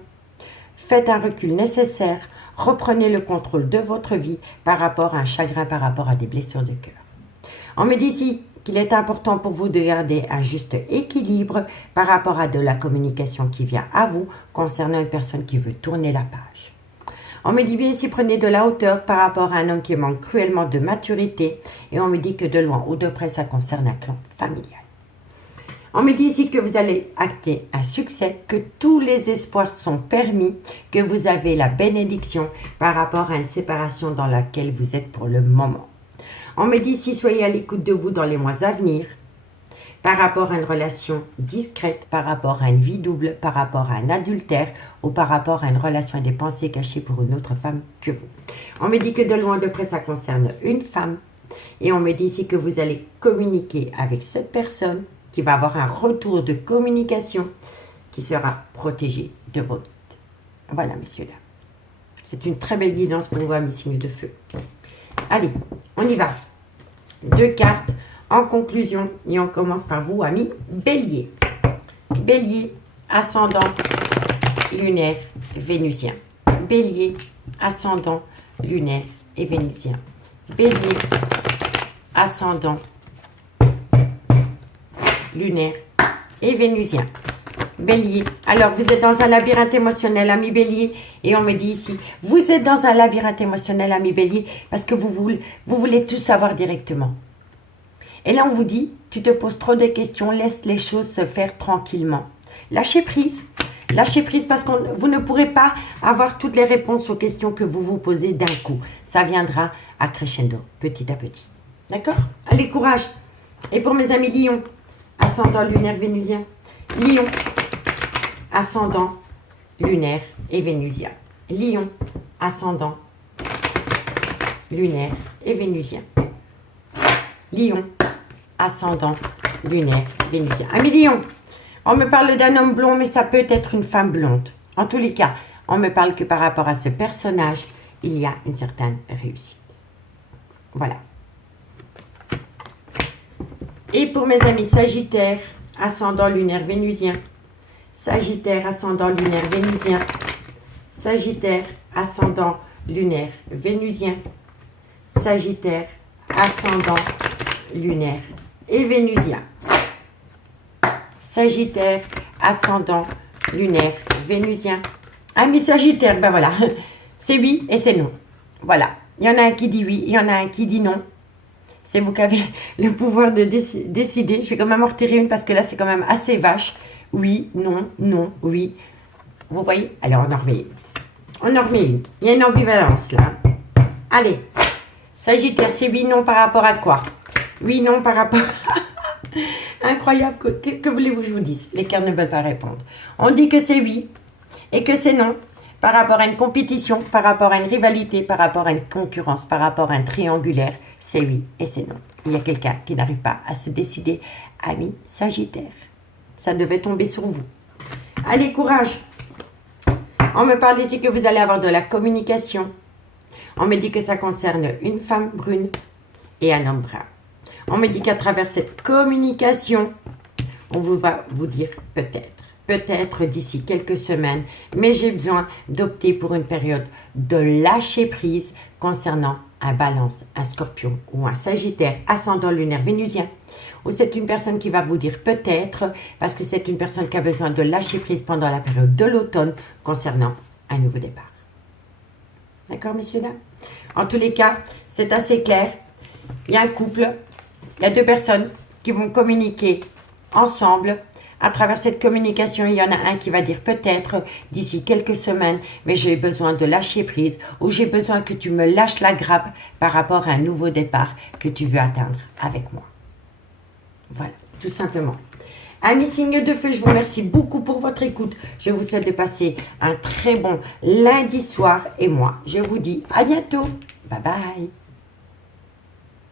faites un recul nécessaire, reprenez le contrôle de votre vie par rapport à un chagrin, par rapport à des blessures de cœur. On me dit ici qu'il est important pour vous de garder un juste équilibre par rapport à de la communication qui vient à vous concernant une personne qui veut tourner la page. On me dit bien ici, prenez de la hauteur par rapport à un homme qui manque cruellement de maturité et on me dit que de loin ou de près, ça concerne un clan familial. On me dit ici que vous allez acter un succès, que tous les espoirs sont permis, que vous avez la bénédiction par rapport à une séparation dans laquelle vous êtes pour le moment. On me dit ici, soyez à l'écoute de vous dans les mois à venir, par rapport à une relation discrète, par rapport à une vie double, par rapport à un adultère ou par rapport à une relation et des pensées cachées pour une autre femme que vous. On me dit que de loin de près, ça concerne une femme. Et on me dit ici que vous allez communiquer avec cette personne qui va avoir un retour de communication qui sera protégé de vos guides. Voilà, messieurs, dames. C'est une très belle guidance pour vous, amis signes de feu. Allez, on y va. 2 cartes en conclusion et on commence par vous, amis bélier. Bélier, ascendant, lunaire, vénusien. Bélier, ascendant, lunaire et vénusien. Bélier, ascendant, lunaire et vénusien. Bélier, alors vous êtes dans un labyrinthe émotionnel, ami bélier, et on me dit ici, vous êtes dans un labyrinthe émotionnel, ami bélier, parce que vous voulez tout savoir directement. Et là, on vous dit, tu te poses trop de questions, laisse les choses se faire tranquillement. Lâchez prise. Lâchez prise parce que vous ne pourrez pas avoir toutes les réponses aux questions que vous vous posez d'un coup. Ça viendra à crescendo, petit à petit. D'accord? Allez, courage. Et pour mes amis Lion, ascendant lunaire vénusien. Lion, ascendant lunaire et vénusien. Lion, ascendant lunaire et vénusien. Lion, ascendant lunaire vénusien. Amis Lion, on me parle d'un homme blond, mais ça peut être une femme blonde. En tous les cas, on me parle que par rapport à ce personnage, il y a une certaine réussite. Voilà. Et pour mes amis Sagittaire, ascendant lunaire vénusien. Sagittaire, ascendant lunaire vénusien. Sagittaire, ascendant lunaire vénusien. Sagittaire, ascendant lunaire et vénusien. Sagittaire, ascendant lunaire vénusien. Amis Sagittaire, ben voilà, c'est oui et c'est non. Voilà, il y en a un qui dit oui, il y en a un qui dit non. C'est vous qui avez le pouvoir de décider. Je vais quand même en retirer une parce que là, c'est quand même assez vache. Oui, non, non, oui. Vous voyez? Alors, on en remet une. On en remet une. Il y a une ambivalence là. Allez. Sagittaire, c'est oui, non par rapport à quoi? Oui, non par rapport... Incroyable. Que voulez-vous que je vous dise? Les cartes ne veulent pas répondre. On dit que c'est oui et que c'est non par rapport à une compétition, par rapport à une rivalité, par rapport à une concurrence, par rapport à un triangulaire. C'est oui et c'est non. Il y a quelqu'un qui n'arrive pas à se décider. Ami Sagittaire, ça devait tomber sur vous. Allez, courage. On me parle ici que vous allez avoir de la communication. On me dit que ça concerne une femme brune et un homme brun. On me dit qu'à travers cette communication, on va vous dire peut-être d'ici quelques semaines, mais j'ai besoin d'opter pour une période de lâcher prise concernant un Balance, un Scorpion ou un Sagittaire ascendant lunaire vénusien. Ou c'est une personne qui va vous dire peut-être parce que c'est une personne qui a besoin de lâcher prise pendant la période de l'automne concernant un nouveau départ. D'accord, messieurs, dames? En tous les cas, c'est assez clair. Il y a un couple, il y a deux personnes qui vont communiquer ensemble. À travers cette communication, il y en a un qui va dire peut-être d'ici quelques semaines, mais j'ai besoin de lâcher prise ou j'ai besoin que tu me lâches la grappe par rapport à un nouveau départ que tu veux atteindre avec moi. Voilà, tout simplement. Amis signes de feu, je vous remercie beaucoup pour votre écoute. Je vous souhaite de passer un très bon lundi soir et moi, je vous dis à bientôt. Bye bye.